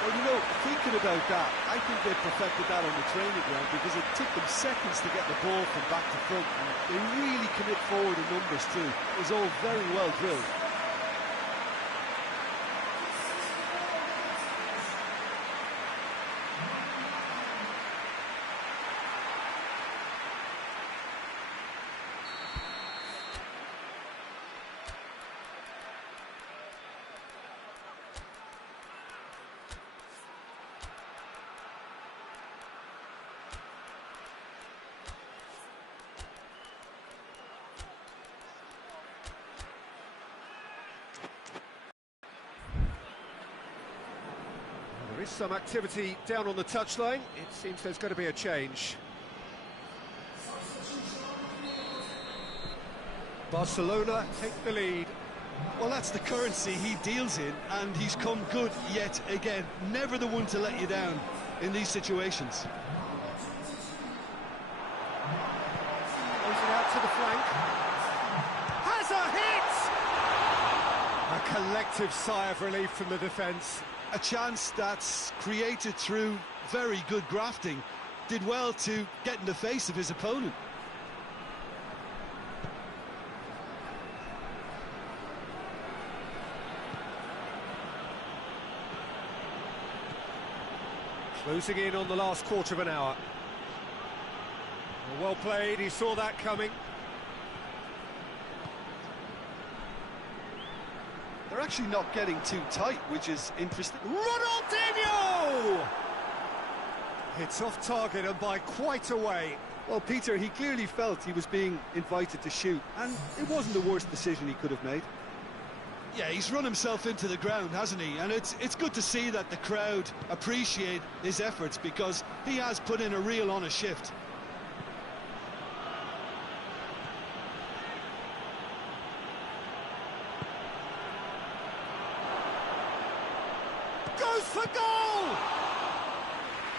Well, you know, thinking about that, I think they perfected that on the training ground, because it took them seconds to get the ball from back to front, and they really commit forward in numbers too. It was all very well drilled. There is some activity down on the touchline. It seems there's going to be a change. Barcelona take the lead. Well, that's the currency he deals in, and he's come good yet again. Never the one to let you down in these situations. Goes it out to the flank. Has a hit! A collective sigh of relief from the defence. A chance that's created through very good grafting. Did well to get in the face of his opponent. Closing in on the last quarter of an hour. Well played, he saw that coming. They're actually not getting too tight, which is interesting. Ronaldinho! It's off target and by quite a way. Well, Peter, he clearly felt he was being invited to shoot, and it wasn't the worst decision he could have made. Yeah, he's run himself into the ground, hasn't he? And it's good to see that the crowd appreciate his efforts, because he has put in a real honest shift. Goes for goal!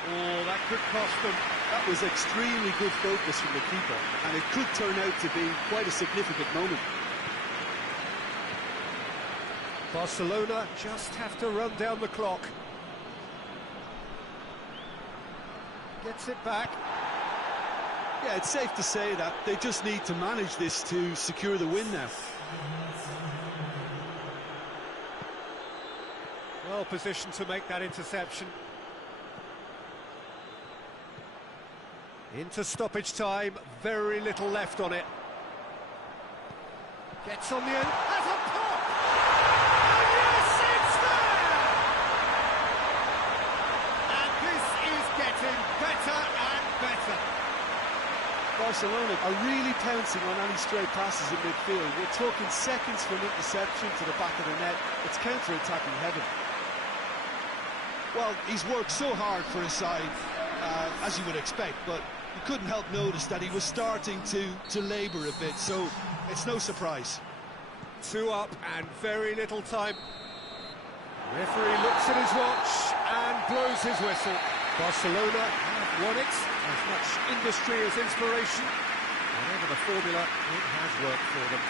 Oh, that could cost them. That was extremely good focus from the keeper, and it could turn out to be quite a significant moment. Barcelona just have to run down the clock. Gets it back. Yeah, it's safe to say that they just need to manage this to secure the win now. Well positioned to make that interception. Into stoppage time, very little left on it. Gets on the end, has a pop! And yes, it's there! And this is getting better and better. Barcelona are really pouncing on any stray passes in midfield. We're talking seconds from interception to the back of the net. It's counter-attacking heaven. Well, he's worked so hard for his side, as you would expect, but you couldn't help notice that he was starting to labour a bit, so it's no surprise. 2 up and very little time. Referee looks at his watch and blows his whistle. Barcelona have won it. As much industry as inspiration. Whatever the formula, it has worked for them.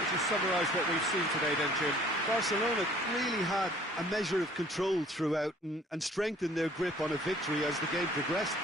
Would you summarise what we've seen today then, Jim? Barcelona really had a measure of control throughout and strengthened their grip on a victory as the game progressed.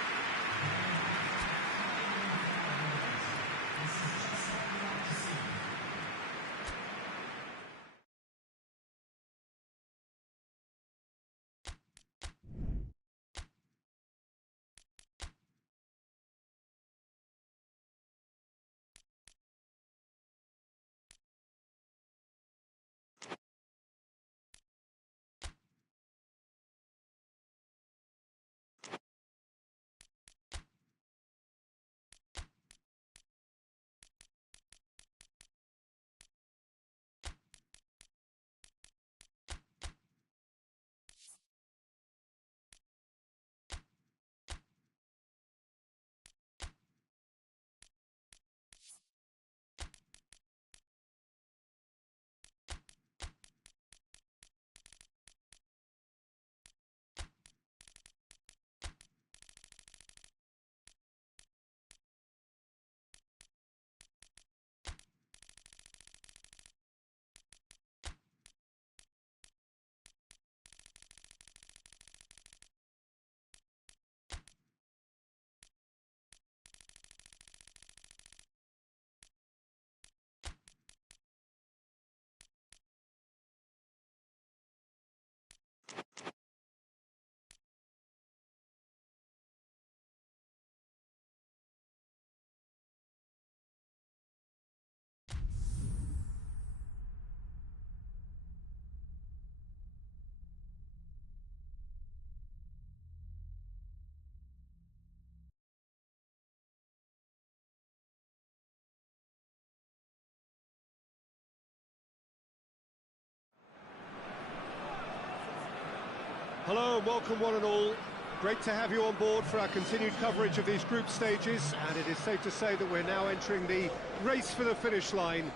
Hello and welcome one and all. Great to have you on board for our continued coverage of these group stages, and it is safe to say that we're now entering the race for the finish line.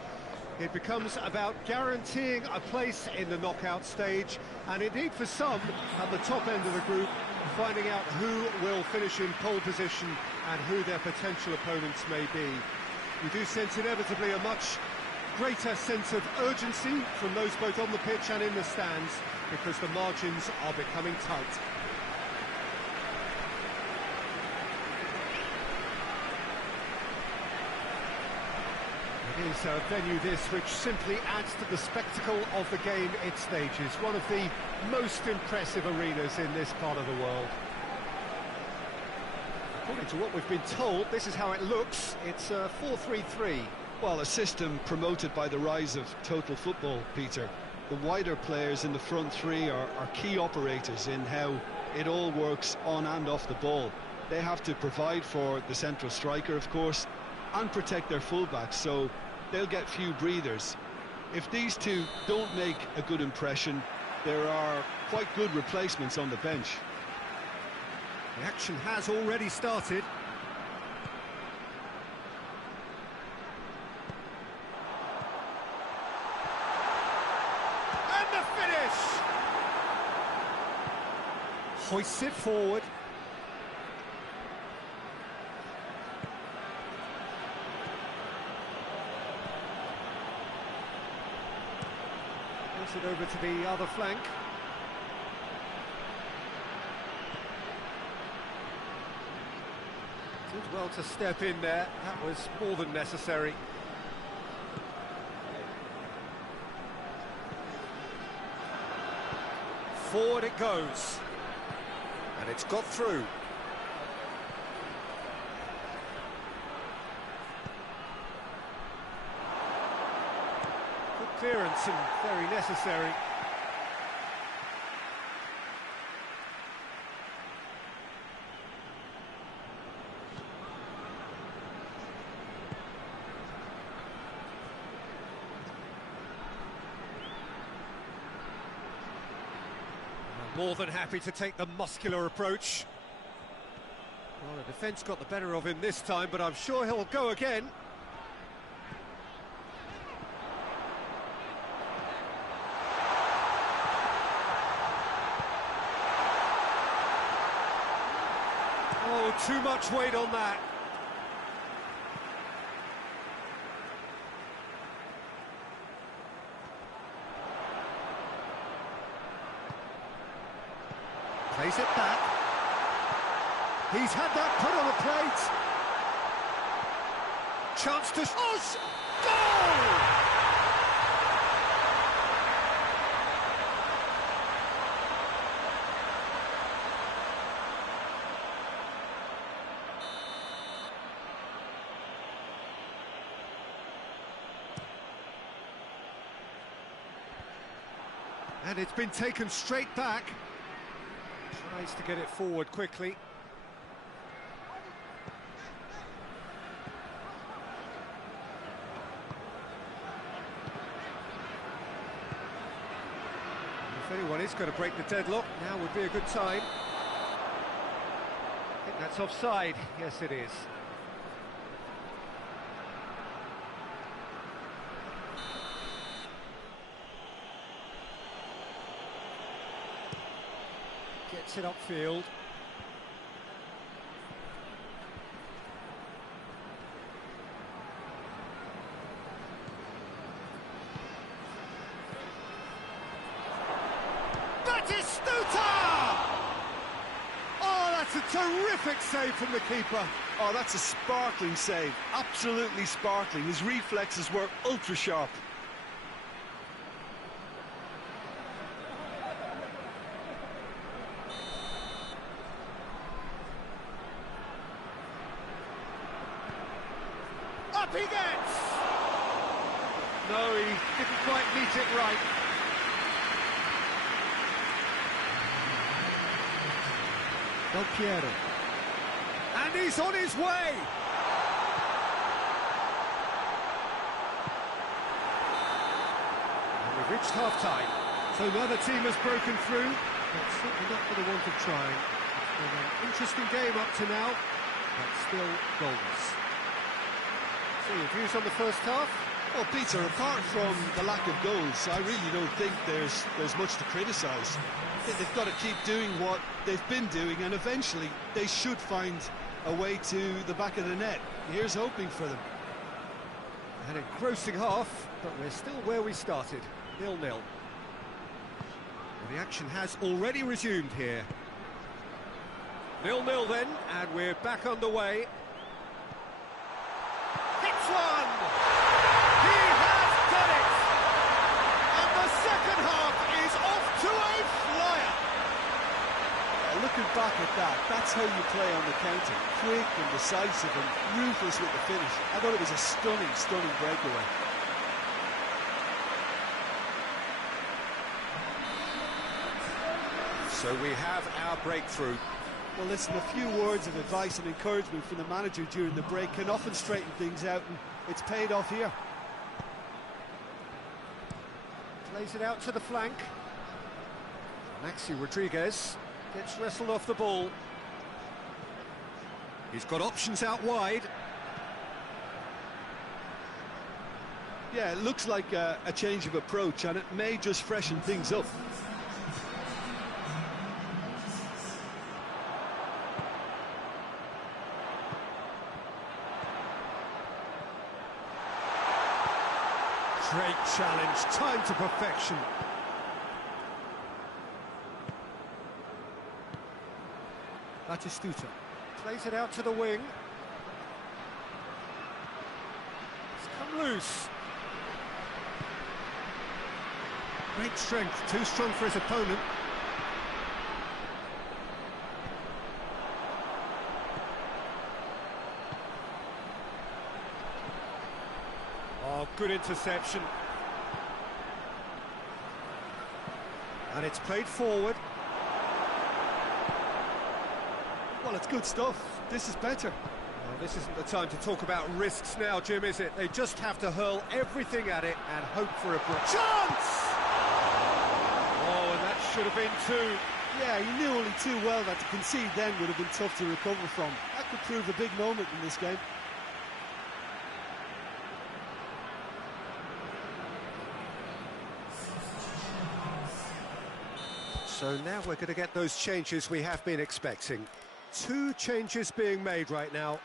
It becomes about guaranteeing a place in the knockout stage, and indeed for some, at the top end of the group, finding out who will finish in pole position and who their potential opponents may be. We do sense inevitably a much greater sense of urgency from those both on the pitch and in the stands, because the margins are becoming tight. It is a venue this which simply adds to the spectacle of the game it stages. One of the most impressive arenas in this part of the world. According to what we've been told, this is how it looks. It's a 4-3-3. Well, a system promoted by the rise of total football, Peter. The wider players in the front three are key operators in how it all works on and off the ball. They have to provide for the central striker, of course, and protect their fullbacks, so they'll get few breathers. If these two don't make a good impression, there are quite good replacements on the bench. The action has already started. And the finish! Hoists it forward. Gets it over to the other flank. Did well to step in there. That was more than necessary. Forward it goes. And it's got through. Good clearance and very necessary. More than happy to take the muscular approach. Well, the defence got the better of him this time, but I'm sure he'll go again. Oh, too much weight on that. Plays it back. He's had that put on a plate. Chance to... Oh, goal! And it's been taken straight back. Tries to get it forward quickly. If anyone is going to break the deadlock, now would be a good time. I think that's offside. Yes, it is. Gets it upfield. Batistuta! Oh, that's a terrific save from the keeper. Oh, that's a sparkling save. Absolutely sparkling. His reflexes were ultra sharp. Up he gets! No, he didn't quite meet it right. Del Piero. And he's on his way! And we've reached half-time. So the other team has broken through, but certainly not for the want of trying. It's been an interesting game up to now, but still goalless. So your views on the first half? Well, Peter, apart from the lack of goals, I really don't think there's much to criticise. I think they've got to keep doing what they've been doing, and eventually they should find a way to the back of the net. Here's hoping for them. An engrossing half, but we're still where we started, 0-0. Well, the action has already resumed here. 0-0 then, and we're back underway. Hits one! He has done it! And the second half is off to a flyer! Looking back at that, that's how you play on the counter. Quick and decisive and ruthless with the finish. I thought it was a stunning, stunning breakaway. So we have our breakthrough. Well, listen, a few words of advice and encouragement from the manager during the break can often straighten things out, and it's paid off here. Plays it out to the flank. Maxi Rodriguez gets wrestled off the ball. He's got options out wide. Yeah, it looks like a change of approach, and it may just freshen things up. Great challenge, time to perfection. Batistuta plays it out to the wing. It's come loose. Great strength, too strong for his opponent. Oh, good interception. And it's played forward. Well, it's good stuff. This is better. Well, this isn't the time to talk about risks now, Jim, is it? They just have to hurl everything at it and hope for a break. Chance! Oh, and that should have been two. Yeah, he knew only too well that to concede then would have been tough to recover from. That could prove a big moment in this game. So now we're going to get those changes we have been expecting. 2 changes being made right now.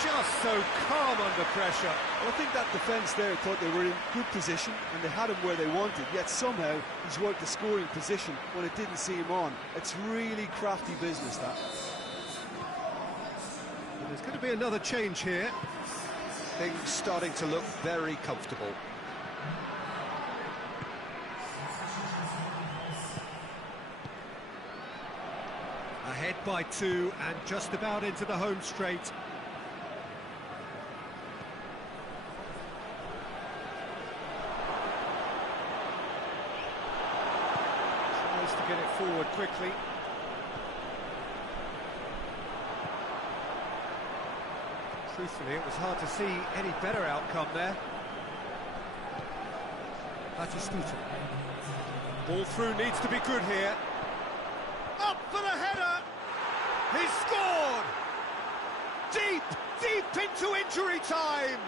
Just so calm under pressure. Well, I think that defence there thought they were in good position and they had him where they wanted, yet somehow he's worked the scoring position when it didn't see him on. It's really crafty business, that. And there's going to be another change here. Things starting to look very comfortable. Ahead by 2 and just about into the home straight. Tries to get it forward quickly. Truthfully, it was hard to see any better outcome there. Batistuta. Ball through needs to be good here. Up for the header! He's scored! Deep, deep into injury time!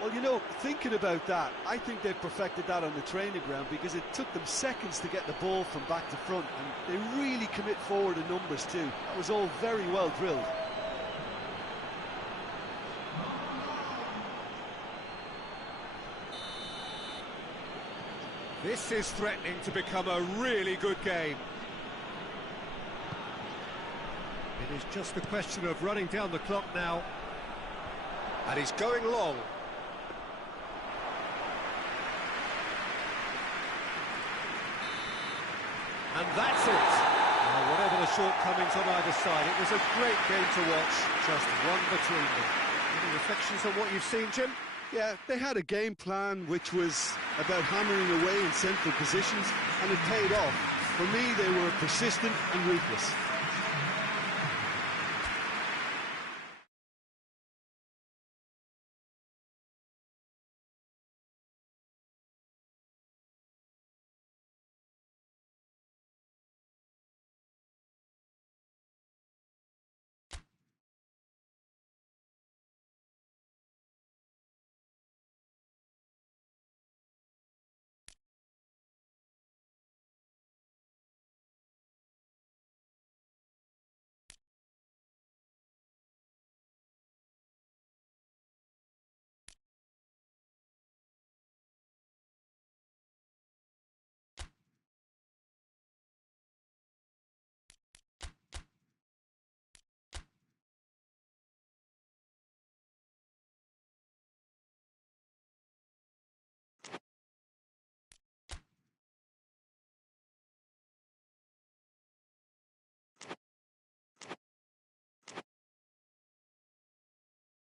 Well, you know, thinking about that, I think they've perfected that on the training ground because it took them seconds to get the ball from back to front, and they really commit forward in numbers too. That was all very well drilled. This is threatening to become a really good game. It is just a question of running down the clock now. And he's going long. And that's it. Now, whatever the shortcomings on either side, it was a great game to watch. Just one between them. Any reflections on what you've seen, Jim? Yeah, they had a game plan which was about hammering away in central positions, and it paid off. For me, they were persistent and ruthless.